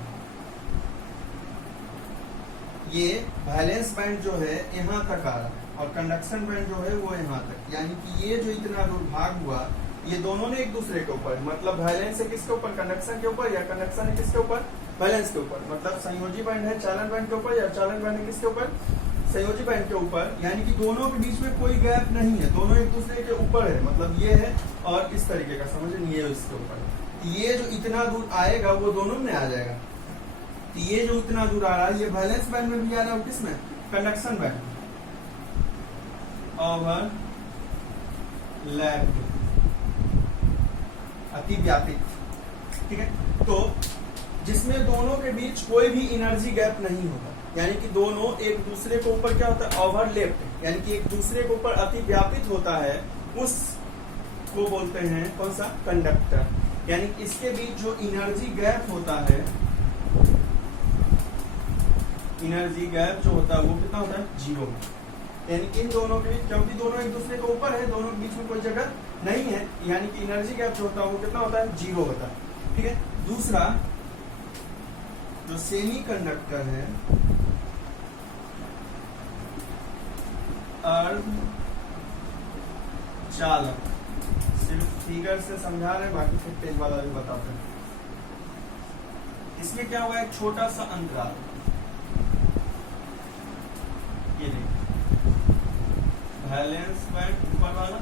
ये वैलेंस बैंड जो है यहाँ तक आ रहा है और कंडक्शन बैंड जो है वो यहाँ तक, यानी कि ये जो इतना दूर भाग हुआ ये दोनों ने एक दूसरे के ऊपर, मतलब वैलेंस है किसके ऊपर, कंडक्शन के ऊपर, या कंडक्शन है किसके ऊपर, वैलेंस के ऊपर। मतलब संयोजी बैंड है चालन बैंड के ऊपर या चालन बैंड है किसके ऊपर, संयोजी बैंड के ऊपर, यानी कि दोनों के बीच में कोई गैप नहीं है, दोनों एक दूसरे के ऊपर है। मतलब ये है और इस तरीके का समझे, ये इसके ऊपर, ये जो इतना दूर आएगा वो दोनों में आ जाएगा। ये जो इतना दूर आ रहा है ये वैलेंस बैंड में भी आ रहा है, किसमें, कंडक्शन बैंड। ओवर लैप्ड, अतिव्यापित, ठीक है। तो जिसमें दोनों के बीच कोई भी एनर्जी गैप नहीं होता, यानी कि दोनों एक दूसरे के ऊपर क्या होता है, ओवरलैप्ड, यानी कि एक दूसरे के ऊपर अतिव्यापित होता है, उस को बोलते हैं कौन सा, कंडक्टर। यानी कि इसके बीच जो एनर्जी गैप होता है, एनर्जी गैप जो होता है वो कितना होता है, 0। यानी कि इन दोनों के बीच, क्योंकि दोनों एक दूसरे के ऊपर है, दोनों के बीच में कोई जगह नहीं है, यानी कि एनर्जी गैप जो होता है वो कितना होता है, 0 होता है, ठीक है। दूसरा जो सेमी कंडक्टर है, अर्ध चालक, सिर्फ फिगर से समझा रहे हैं, बाकी फिर पेज वाला भी बताते हैं। इसमें क्या हुआ, एक छोटा सा अंतराल, ये देखिए वैलेंस बैंड ऊपर वाला,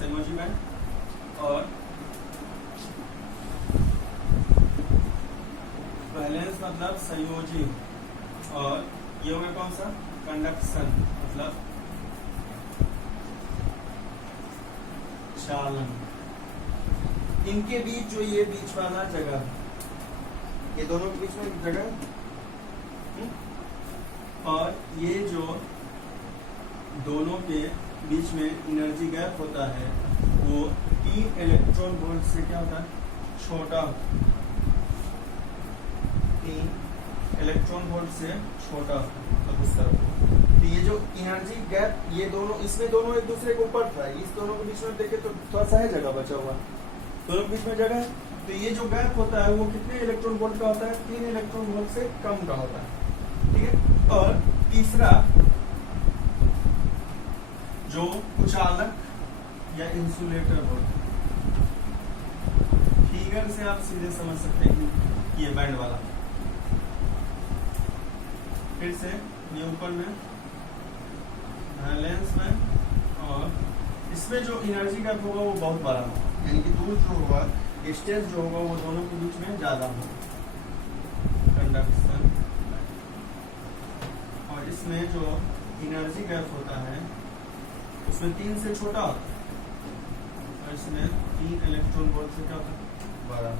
संयोजी बैंड, और वैलेंस मतलब संयोजी, और ये होगा कौन सा, कंडक्शन मतलब चालन। इनके बीच जो ये बीच वाला जगह है, ये दोनों के बीच में जगह, और ये जो दोनों के बीच में एनर्जी गैप होता है वो 3 इलेक्ट्रॉन वोल्ट से क्या होता है, छोटा होता है, 3 इलेक्ट्रॉन वोल्ट से छोटा होता है। अब उस तरफ तो ये जो एनर्जी गैप, ये दोनों, इसमें दोनों एक दूसरे के ऊपर था, इस दोनों के बीच में देखे तो थोड़ा सा है जगह बचा हुआ, दोनों के बीच में जगह है, तो ये जो गैप होता है वो कितने इलेक्ट्रॉन वोल्ट का होता है, 3 इलेक्ट्रॉन वोल्ट से कम का होता है, ठीक है। और तीसरा जो कुचालक या इंसुलेटर बोलते हैं, फिगर से आप सीधे समझ सकते हैं ये बैंड वाला, फिर से ये ऊपर में वैलेंस बैंड, और इसमें जो एनर्जी गैप होगा वो बहुत बड़ा होगा, यानी कि दूर जो होगा, डिस्टेंस जो होगा वो दोनों के बीच में ज्यादा होगा, कंडक्शन। और इसमें जो एनर्जी गैप होता है उसमें 3 से छोटा होता है, और इसमें 3 इलेक्ट्रॉन वोल्ट से क्या होता है, बड़ा,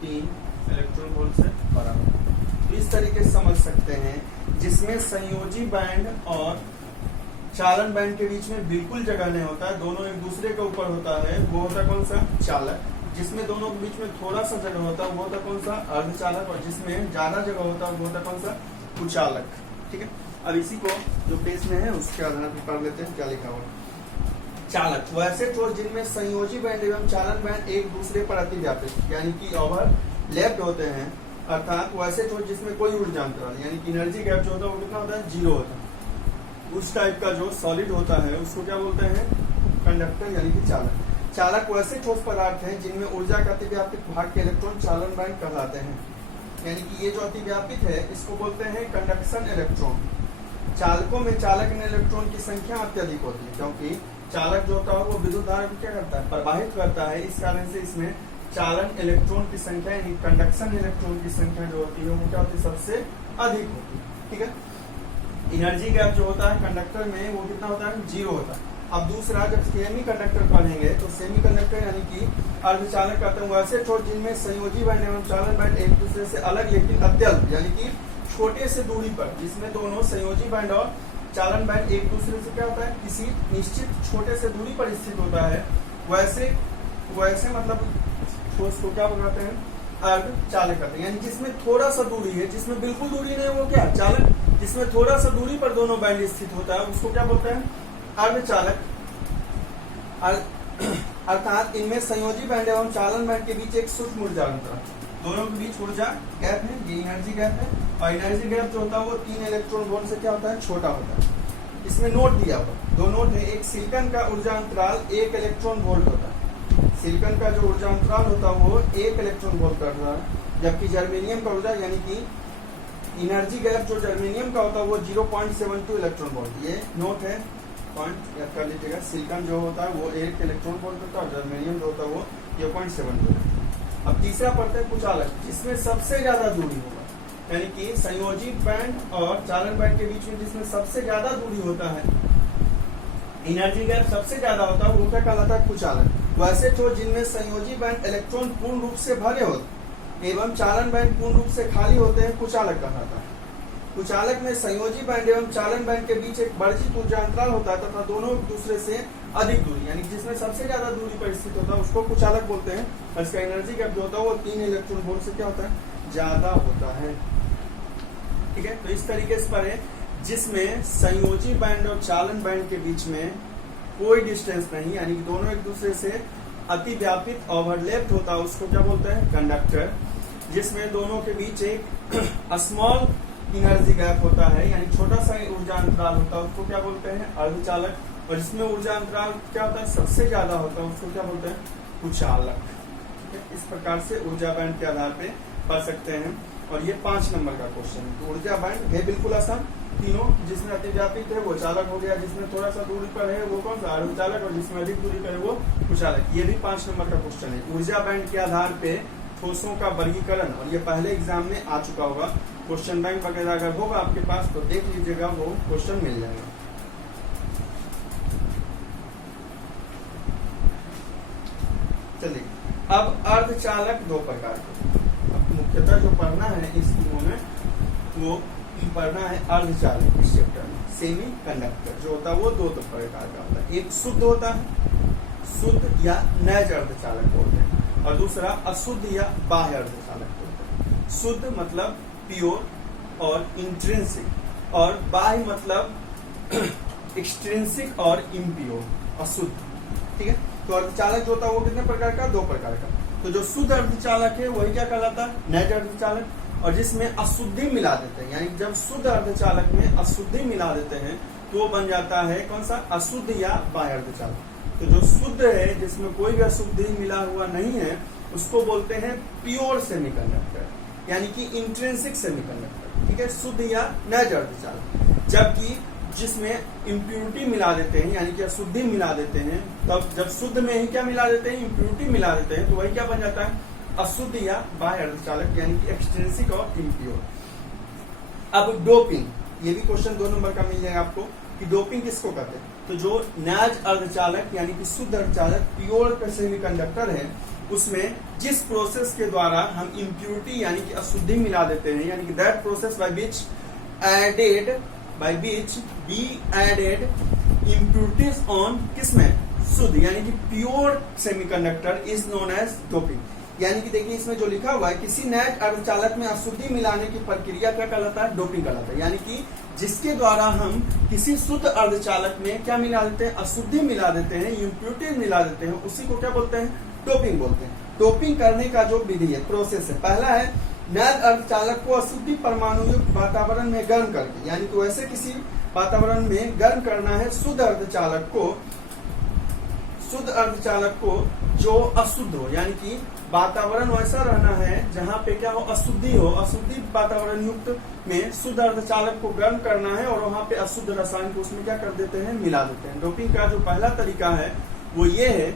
3 इलेक्ट्रॉन वोल्ट से बड़ा। तो इस तरीके से समझ सकते हैं, जिसमें संयोजी बैंड और चालन बैंड के बीच में बिल्कुल जगह नहीं होता है, दोनों एक दूसरे के ऊपर होता है, वो होता कौन सा, चालक। जिसमें दोनों के बीच में थोड़ा सा जगह होता है वो होता कौन सा, अर्धचालक, और जिसमें ज्यादा जगह होता है वो होता कौन सा, कुचालक, ठीक है। अब इसी को जो पेज में है उसके आधार पर पढ़ लेते हैं क्या लिखा हुआ। चालक वैसे ठोस जिनमें संयोजी बैंड एवं चालन बैंड एक दूसरे पर अतिव्यापित, यानी कि ओवरलैप्ड होते हैं, अर्थात वैसे ठोस जिसमें कोई ऊर्जा अंतराल, यानी कि एनर्जी गैप जो होता है वो कितना होता है, 0 होता है। उस टाइप का जो सॉलिड होता है उसको क्या बोलते हैं, कंडक्टर यानी कि चालक। चालक वैसे ठोस पदार्थ हैं जिनमें ऊर्जा का अतिव्यापित भाग के इलेक्ट्रॉन चालन बैंड कहलाते हैं, यानी कि ये जो अतिव्यापित है इसको बोलते हैं कंडक्शन इलेक्ट्रॉन। चालकों में चालक इलेक्ट्रॉन की संख्या अत्यधिक होती है, क्योंकि चालक जो होता है वो विद्युत धारा को क्या करता है, प्रवाहित करता है, इस कारण से इसमें चालन इलेक्ट्रॉन की संख्या यानी कंडक्शन इलेक्ट्रॉन की संख्या जो होती है वो क्या होती है, सबसे अधिक होती है, ठीक है। एनर्जी गैप जो होता है कंडक्टर में वो कितना होता है, 0 होता है। अब दूसरा जब सेमी कंडक्टर पढ़ेंगे तो सेमी कंडक्टर यानी कि अर्धचालक कहते हैं वैसे ठोस जिनमें संयोजी बैंड एवं चालन बैंड एक दूसरे से अलग लेकिन अत्यल्प, यानी कि छोटे से दूरी पर, जिसमें दोनों संयोजी बैंड और चालन बैंड एक दूसरे से क्या होता है, किसी निश्चित छोटे से दूरी पर स्थित होता है, वैसे मतलब ठोस को क्या कहते हैं, अर्धचालक कहते हैं। यानी जिसमें थोड़ा सा दूरी है, जिसमें बिल्कुल दूरी नहीं वो क्या चालक, जिसमें थोड़ा सा दूरी पर दोनों बैंड स्थित होता है उसको क्या बोलते हैं, अर्धचालक। अर्थात इनमें संयोजी बैंड एवं चालन बैंड के बीच एक सूक्ष्म ऊर्जा अंतर, दोनों के बीच ऊर्जा गैप है, ये एनर्जी गैप है, और एनर्जी गैप जो होता है वो 3 इलेक्ट्रॉन वोल्ट से क्या होता है, छोटा होता है। इसमें नोट दिया हुआ, 2 नोट है। एक सिलिकॉन का ऊर्जा अंतराल 1 इलेक्ट्रॉन वोल्ट होता है, सिलिकॉन का जो ऊर्जा अंतराल होता है वो 1 इलेक्ट्रॉन वोल्ट का होता है, जबकि जर्मेनियम का ऊर्जा यानी कि एनर्जी गैप जो जर्मेनियम का होता है वो 0.72 इलेक्ट्रॉन वोल्ट, ये नोट है, पॉइंट याद कर लीजिएगा। सिलिकॉन जो होता है वो 1 इलेक्ट्रॉन वोल्ट होता है और जर्मेनियम जो होता है वो 0.72। अब तीसरा पड़ता है कुचालक, जिसमें सबसे ज्यादा दूरी होगा, यानी कि संयोजी बैंड और चालन बैंड के बीच में जिसमें सबसे ज्यादा दूरी होता है, एनर्जी गैप सबसे ज्यादा होता है, वो क्या कहलाता है, कुचालक। वैसे ठोस जिनमें संयोजी बैंड इलेक्ट्रॉन पूर्ण रूप से भरे होते एवं चालन बैंड पूर्ण रूप से खाली होते हैं, कुचालक कहलाता है। कुचालक में संयोजी बैंड एवं चालन बैंड के बीच एक वर्जित ऊर्जा अंतराल होता है तथा दोनों एक दूसरे से अधिक दूरी, यानी जिसमें सबसे ज्यादा दूरी पर स्थित होता है उसको कुचालक बोलते हैं, और इसका एनर्जी गैप जो होता है वो 3 इलेक्ट्रॉन वोल्ट से क्या होता है, ज्यादा होता है। ठीक है, तो इस तरीके से पढ़े, जिसमें संयोजी बैंड और चालन बैंड के बीच में कोई डिस्टेंस नहीं, यानी कि दोनों एक दूसरे से अति व्यापित ओवरलैप होता है उसको क्या बोलते हैं, कंडक्टर। जिसमें दोनों के बीच एक स्मॉल एनर्जी गैप होता है, यानी छोटा सा ऊर्जा अंतराल होता है उसको क्या बोलते हैं, अर्धचालक। और जिसमें ऊर्जा अंतराल क्या होता है, सबसे ज्यादा होता है उसको क्या बोलते हैं, कुचालक। इस प्रकार से ऊर्जा बैंड के आधार पे पढ़ सकते हैं। और ये 5 नंबर का क्वेश्चन है। तो ऊर्जा बैंड है बिल्कुल आसान, तीनों, जिसमें अतिव्यापित है वो चालक हो गया, जिसमें थोड़ा सा दूरी पर है वो कौन सा, अर्धचालक, और जिसमें अधिक दूरी पर है वो कुचालक। ये भी 5 नंबर का क्वेश्चन है। ऊर्जा बैंड के आधार पे ठोसों का वर्गीकरण, और ये पहले एग्जाम में आ चुका होगा, क्वेश्चन बैंक वगैरह अगर होगा आपके पास तो देख लीजिएगा, वो क्वेश्चन मिल जाएगा। चलिए, अब अर्धचालक 2 प्रकार के, मुख्यतः जो पढ़ना है इस स्कूलों में वो पढ़ना है अर्धचालक इस चैप्टर में। सेमी कंडक्टर जो होता है वो 2 प्रकार का होता है, एक शुद्ध होता है, शुद्ध या नैज अर्धचालक बोलते हैं, और दूसरा अशुद्ध या बाह्य अर्धचालक बोलते हैं। शुद्ध मतलब प्योर और इंट्रिंसिक, और बाह्य मतलब एक्सट्रिंसिक और इम्प्योर, अशुद्ध। ठीक है, तो अर्धचालक जो होता है वो कितने प्रकार का, 2 प्रकार का। तो जो शुद्ध अर्धचालक है वही क्या कहलाता है, नैज अर्धचालक, और जिसमें अशुद्धि मिला देते हैं, यानी जब शुद्ध अर्धचालक में अशुद्धि मिला देते हैं तो वो बन जाता है कौन सा, अशुद्ध या बाह्य अर्धचालक। तो जो शुद्ध है, जिसमें कोई भी अशुद्धि मिला हुआ नहीं है, उसको बोलते हैं प्योर सेमीकंडक्टर, यानी कि इंट्रिंसिक सेमीकंडक्टर। ठीक है, शुद्ध या नैज अर्धचालक। जबकि जिसमें इम्प्यूरिटी मिला देते हैं, यानी कि अशुद्धि मिला देते हैं, तब जब शुद्ध में ही क्या मिला देते हैं, इम्प्यूरिटी मिला देते हैं, तो वही क्या बन जाता है, अशुद्ध या बाह्य अर्धचालक, यानी कि एक्सट्रिंसिक और इम्प्योर। अब डोपिंग, ये भी क्वेश्चन 2 नंबर का मिल जाएगा आपको, कि डोपिंग किसको कहते हैं। तो जो नैज अर्धचालक यानी कि शुद्ध अर्धचालक, प्योर सेमीकंडक्टर है, उसमें जिस प्रोसेस के द्वारा हम इम्प्यूरिटी यानी कि अशुद्धि मिला देते हैं, यानी कि that process by which be added impurities on किसमें, शुद्ध यानी कि pure semiconductor is known as doping. यानी कि देखिए इसमें जो लिखा हुआ है, किसी नैज अर्धचालक में अशुद्धि मिलाने की प्रक्रिया क्या कहलाता है, डोपिंग कहलाता है। यानी कि जिसके द्वारा हम किसी शुद्ध अर्धचालक में क्या मिला देते हैं, अशुद्धि मिला देते हैं, इम्प्यूरिटी मिला देते हैं, उसी को क्या बोलते हैं, डोपिंग बोलते हैं। डोपिंग करने का जो विधि है, प्रोसेस है, पहला है नैज अर्धचालक को अशुद्धि परमाणु युक्त वातावरण में गर्म करके, यानी कि वैसे किसी वातावरण में गर्म करना है शुद्ध अर्धचालक को जो अशुद्ध हो, यानी कि वातावरण वैसा रहना है जहाँ पे क्या हो, अशुद्धि हो, अशुद्धि वातावरण युक्त में शुद्ध अर्धचालक को गर्म करना है, और वहाँ पे अशुद्ध रसायन को उसमें क्या कर देते हैं, मिला देते हैं। डोपिंग का जो पहला तरीका है वो ये है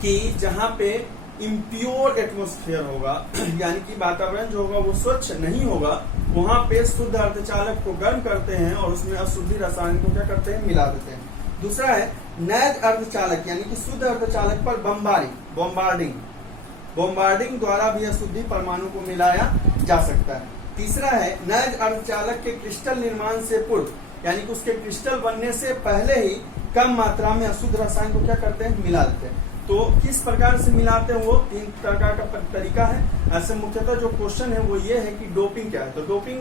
कि जहाँ पे इम्प्योर एटमॉस्फेयर होगा, यानी कि वातावरण जो होगा वो स्वच्छ नहीं होगा, वहाँ पे शुद्ध अर्धचालक को गर्म करते हैं और उसमें अशुद्धि रसायन को क्या करते हैं, मिला देते हैं। दूसरा है नैज अर्धचालक, यानी कि शुद्ध अर्धचालक पर बॉम्बार्डिंग द्वारा भी अशुद्धि परमाणु को मिलाया जा सकता है। तीसरा है नैज अर्धचालक के क्रिस्टल निर्माण से पूर्व यानी कि उसके क्रिस्टल बनने से पहले ही कम मात्रा में अशुद्ध रसायन को क्या करते हैं, मिला देते हैं। तो किस प्रकार से मिलाते हैं, वो 3 प्रकार का तरीका है। ऐसे मुख्यतः जो क्वेश्चन है वो ये है कि डोपिंग क्या है। तो डोपिंग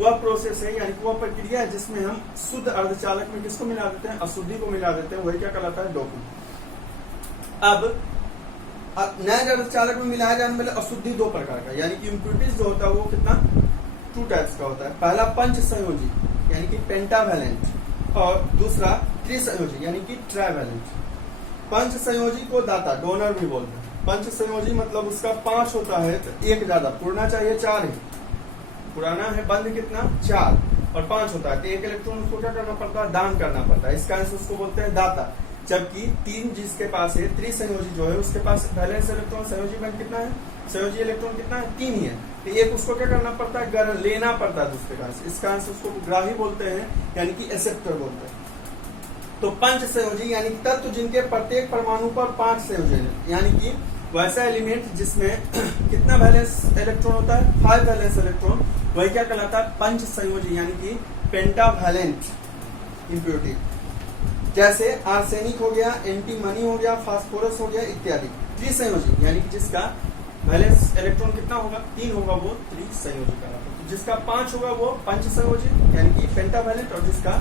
वह प्रोसेस है, यानी कि वह प्रक्रिया है जिसमें हम शुद्ध अर्धचालक में किसको मिला देते हैं, अशुद्धि को मिला देते हैं, वही क्या कहलाता है, डोपिंग। अब नए अर्धचालक में मिलाया जाने वाले अशुद्धि 2 प्रकार का, यानी कि इम्प्यूरिटीज जो होता है वो कितना 2 टाइप्स का होता है। पहला पंच संयोजी यानी कि पेंटावैलेंट, और दूसरा त्रिसंयोजी यानी कि ट्राइवैलेंट। पंच संयोजी को दाता डोनर भी बोलते हैं। पंच संयोजी मतलब उसका 5 होता है तो एक ज्यादा, पुराना चाहिए 4 ही, पुराना है बंद कितना 4 और 5 होता है तो एक इलेक्ट्रॉन उसको क्या करना पड़ता है, दान करना पड़ता है। इसका आंसर उसको बोलते हैं दाता। जबकि 3 जिसके पास है, त्रिसंयोजी जो है उसके पास वैलेंस इलेक्ट्रॉन, संयोजी बंद कितना है, संयोजी इलेक्ट्रॉन कितना है, 3 ही है। तो एक उसको क्या करना पड़ता है, लेना पड़ता है दूसरे का। इसका आंसर उसको ग्राही बोलते हैं, यानी कि एक्सेप्टर बोलते हैं। तो पंच संयोजी यानी तत्व जिनके प्रत्येक परमाणु पर 5 संयोजन है, यानी कि वैसा एलिमेंट जिसमें कितना वैलेंस इलेक्ट्रॉन होता है, 5 वैलेंस इलेक्ट्रॉन, वही क्या कहलाता है, पंच संयोजी यानी कि पेंटावैलेंट इम्प्योरिटी। जैसे आर्सेनिक हो गया, एंटीमनी हो गया, फास्फोरस हो गया इत्यादि। त्रिसंयोजी यानी कि जिसका वैलेंस इलेक्ट्रॉन कितना होगा, 3 होगा, वो त्रिसंयोजी कहलाता है। जिसका 5 होगा वो पंच संयोजी यानी कि पेंटावैलेंट, और जिसका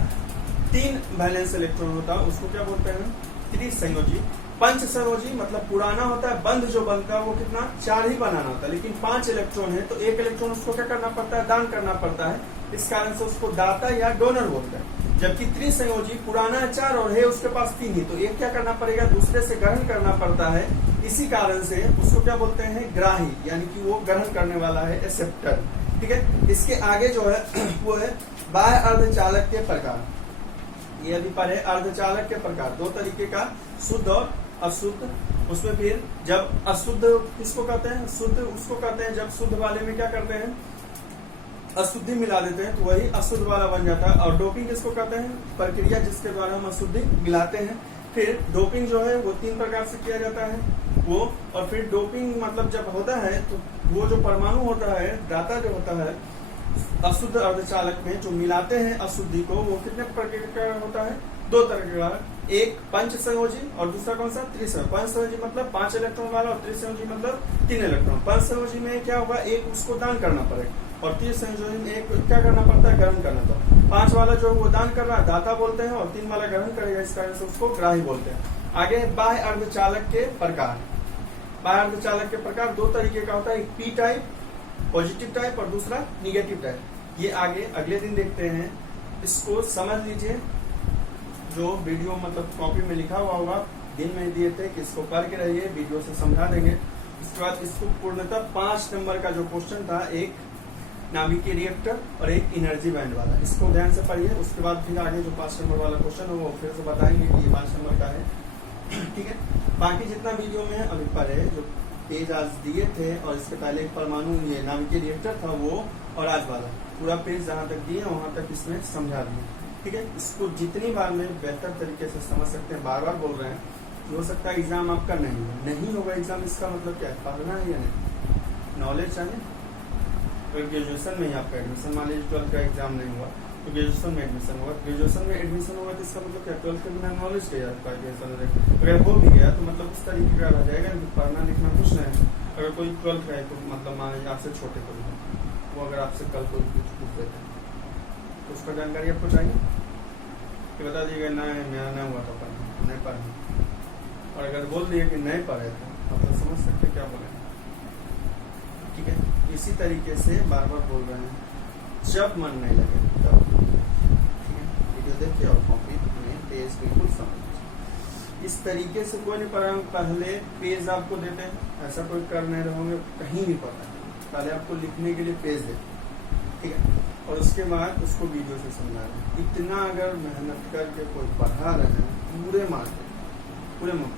3 वैलेंस इलेक्ट्रॉन होता है उसको क्या बोलते हैं, त्रिसंयोजी। पंच संयोजी मतलब पुराना होता है, बंद जो बनता है वो कितना 4 ही बनाना होता है, लेकिन 5 इलेक्ट्रॉन है तो एक इलेक्ट्रॉन उसको क्या करना पड़ता है, दान करना पड़ता है। इस कारण से उसको दाता या डोनर बोलते हैं। जबकि त्रिसंयोजी पुराना है 4 और है उसके पास 3 ही, तो एक क्या करना पड़ेगा, दूसरे से ग्रहण करना पड़ता है। इसी कारण से उसको क्या बोलते हैं, ग्राही, यानी कि वो ग्रहण करने वाला है, एक्सेप्टर। ठीक है। इसके आगे जो है वो है बाह्य अर्धचालक के प्रकार। ये अभी पढ़े अर्धचालक के प्रकार, 2 तरीके का, शुद्ध और अशुद्ध। उसमें फिर जब अशुद्ध किसको कहते हैं, शुद्ध उसको कहते हैं जब शुद्ध वाले में क्या करते हैं, अशुद्धि मिला देते हैं तो वही अशुद्ध वाला बन जाता है। और डोपिंग किसको कहते हैं, प्रक्रिया जिसके द्वारा हम अशुद्धि मिलाते हैं। फिर डोपिंग जो है वो 3 प्रकार से किया जाता है वो। और फिर डोपिंग मतलब जब होता है तो वो जो परमाणु होता है, दाता जो होता है अशुद्ध अर्धचालक में जो मिलाते हैं अशुद्धि को, वो कितने प्रकार का होता है, 2 तरह का। एक पंच संयोजी और दूसरा कौन सा, त्रिसंयोजी। पंच संयोजी मतलब 5 इलेक्ट्रॉन वाला, और त्रिसंयोजी मतलब 3 इलेक्ट्रॉन। पंच संयोजी में क्या होगा, एक उसको दान करना पड़ेगा, और त्रिसंयोजी में एक क्या करना पड़ता है, ग्रहण करना। तो 5 वाला जो वो दान कर रहा है दाता बोलते हैं, और 3 वाला ग्रहण करेगा, इस कारण से उसको ग्राही बोलते हैं। आगे बाह्य अर्धचालक के प्रकार। बाह्य अर्धचालक के प्रकार 2 तरीके का होता है, एक पी टाइप पॉजिटिव टाइप और दूसरा निगेटिव टाइप। ये आगे अगले दिन देखते हैं। इसको समझ लीजिए, जो वीडियो मतलब कॉपी में लिखा हुआ होगा, दिन में दिए थे कि इसको पढ़ के रहिए, वीडियो से समझा देंगे। उसके बाद इसको पूर्णतः 5 नंबर का जो क्वेश्चन था, एक नाभिकीय रिएक्टर और एक एनर्जी बैंड वाला, इसको ध्यान से पढ़िए। उसके बाद फिर आगे जो 5 नंबर वाला क्वेश्चन है वो फिर से बताएंगे कि ये 5 नंबर का है। ठीक है। बाकी जितना वीडियो में अभी पढ़े, जो पेज आज दिए थे, और इसके पहले एक परमाणु ये नाभिकीय रिएक्टर था वो, और आज वाला पूरा पेज जहाँ तक दिए वहां तक इसमें समझा दिए। ठीक है। इसको जितनी बार में बेहतर तरीके से समझ सकते हैं, बार बार बोल रहे हैं। हो सकता है एग्जाम आपका नहीं होगा एग्जाम, इसका मतलब क्या है, पढ़ना है या नहीं, नॉलेज चाहिए। अगर ग्रेजुएशन में ही आपका एडमिशन, मान लीजिए 12th का एग्जाम नहीं हुआ तो ग्रेजुएशन में एडमिशन होगा, ग्रेजुएशन में एडमिशन होगा तो इसका मतलब क्या, 12th के बिना नॉलेज क्या आपका एडमिशन। अगर हो भी गया तो मतलब उस तरीके का रह जाएगा, पढ़ना लिखना कुछ नहीं है। अगर कोई 12th है तो मतलब मान लीजिए आपसे छोटे कोई है, वो अगर आपसे कल कोई कुछ पूछ देते हैं तो उसका जानकारी आपको चाहिए कि बता दिएगा नहीं मेरा नहीं हुआ था पढ़ना, नहीं पढ़ा। और अगर बोल दिए कि नहीं पढ़े थे, आप तो समझ सकते क्या बोले। ठीक है। इसी तरीके से बार बार बोल रहे हैं, जब मन नहीं लगे तब। ठीक है। वीडियो देखिए और कॉपी में पेज बिल्कुल समझ। इस तरीके से कोई नहीं पढ़ा, पहले पेज आपको देते हैं, ऐसा कोई कर नहीं रहोगे, कहीं नहीं पढ़ा, पहले आपको लिखने के लिए पेज देते हैं। ठीक है। और उसके बाद उसको वीडियो से समझा रहे हैं। इतना अगर मेहनत करके कोई पढ़ा रहे हैं, पूरे मार्क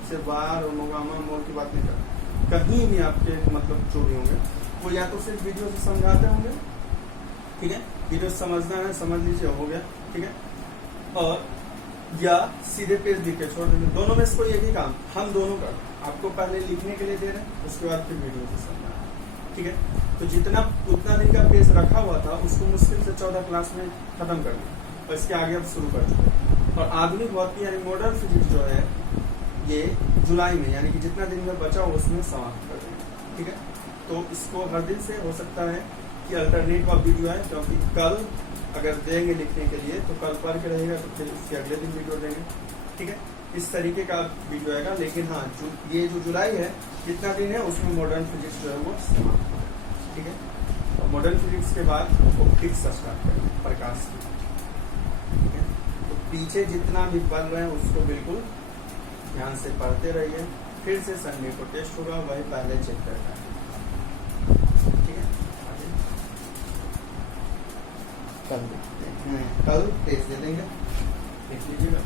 से बार और मोगामा मोल की बात नहीं करते, कहीं भी आपके मतलब जो भी होंगे वो या तो सिर्फ वीडियो से समझाते होंगे। ठीक है। वीडियो समझना है समझ लीजिए, हो गया। ठीक है। और या सीधे पेज लिख के छोड़ देंगे, दोनों में से कोई एक ही काम हम दोनों कर, आपको पहले लिखने के लिए दे रहे हैं, उसके बाद फिर वीडियो से समझना है। ठीक है। तो जितना उतना दिन का पेज रखा हुआ था उसको मुश्किल से 14 क्लास में खत्म कर दिया, और इसके आगे अब शुरू कर चुके हैं। और आधुनिक भौतिकी यानी मॉडर्न फिजिक्स जो है ये जुलाई में यानी कि जितना दिन में बचा हो उसमें समाप्त कर देंगे। ठीक है, तो इसको हर दिन से हो सकता है कि अल्टरनेट का वीडियो है, क्योंकि कल अगर देंगे लिखने के लिए तो कल पढ़ के रहेगा तो फिर उसके अगले दिन वीडियो देंगे। ठीक है, इस तरीके का वीडियो आएगा। लेकिन हाँ, ये जो जुलाई है जितना दिन है उसमें मॉडर्न फिजिक्स जो है वो समाप्त होगा। ठीक है, तो मॉडर्न फिजिक्स के बाद ऑप्टिक्स स्टार्ट करेंगे, प्रकाश की। ठीक है, तो पीछे जितना भी पढ़ रहे हैं उसको बिल्कुल ध्यान से पढ़ते रहिए। फिर से संडे को टेस्ट होगा, वही पहले चेक करना है। ठीक है, कल देखते हैं, कल टेस्ट दे देंगे, देख लीजिएगा।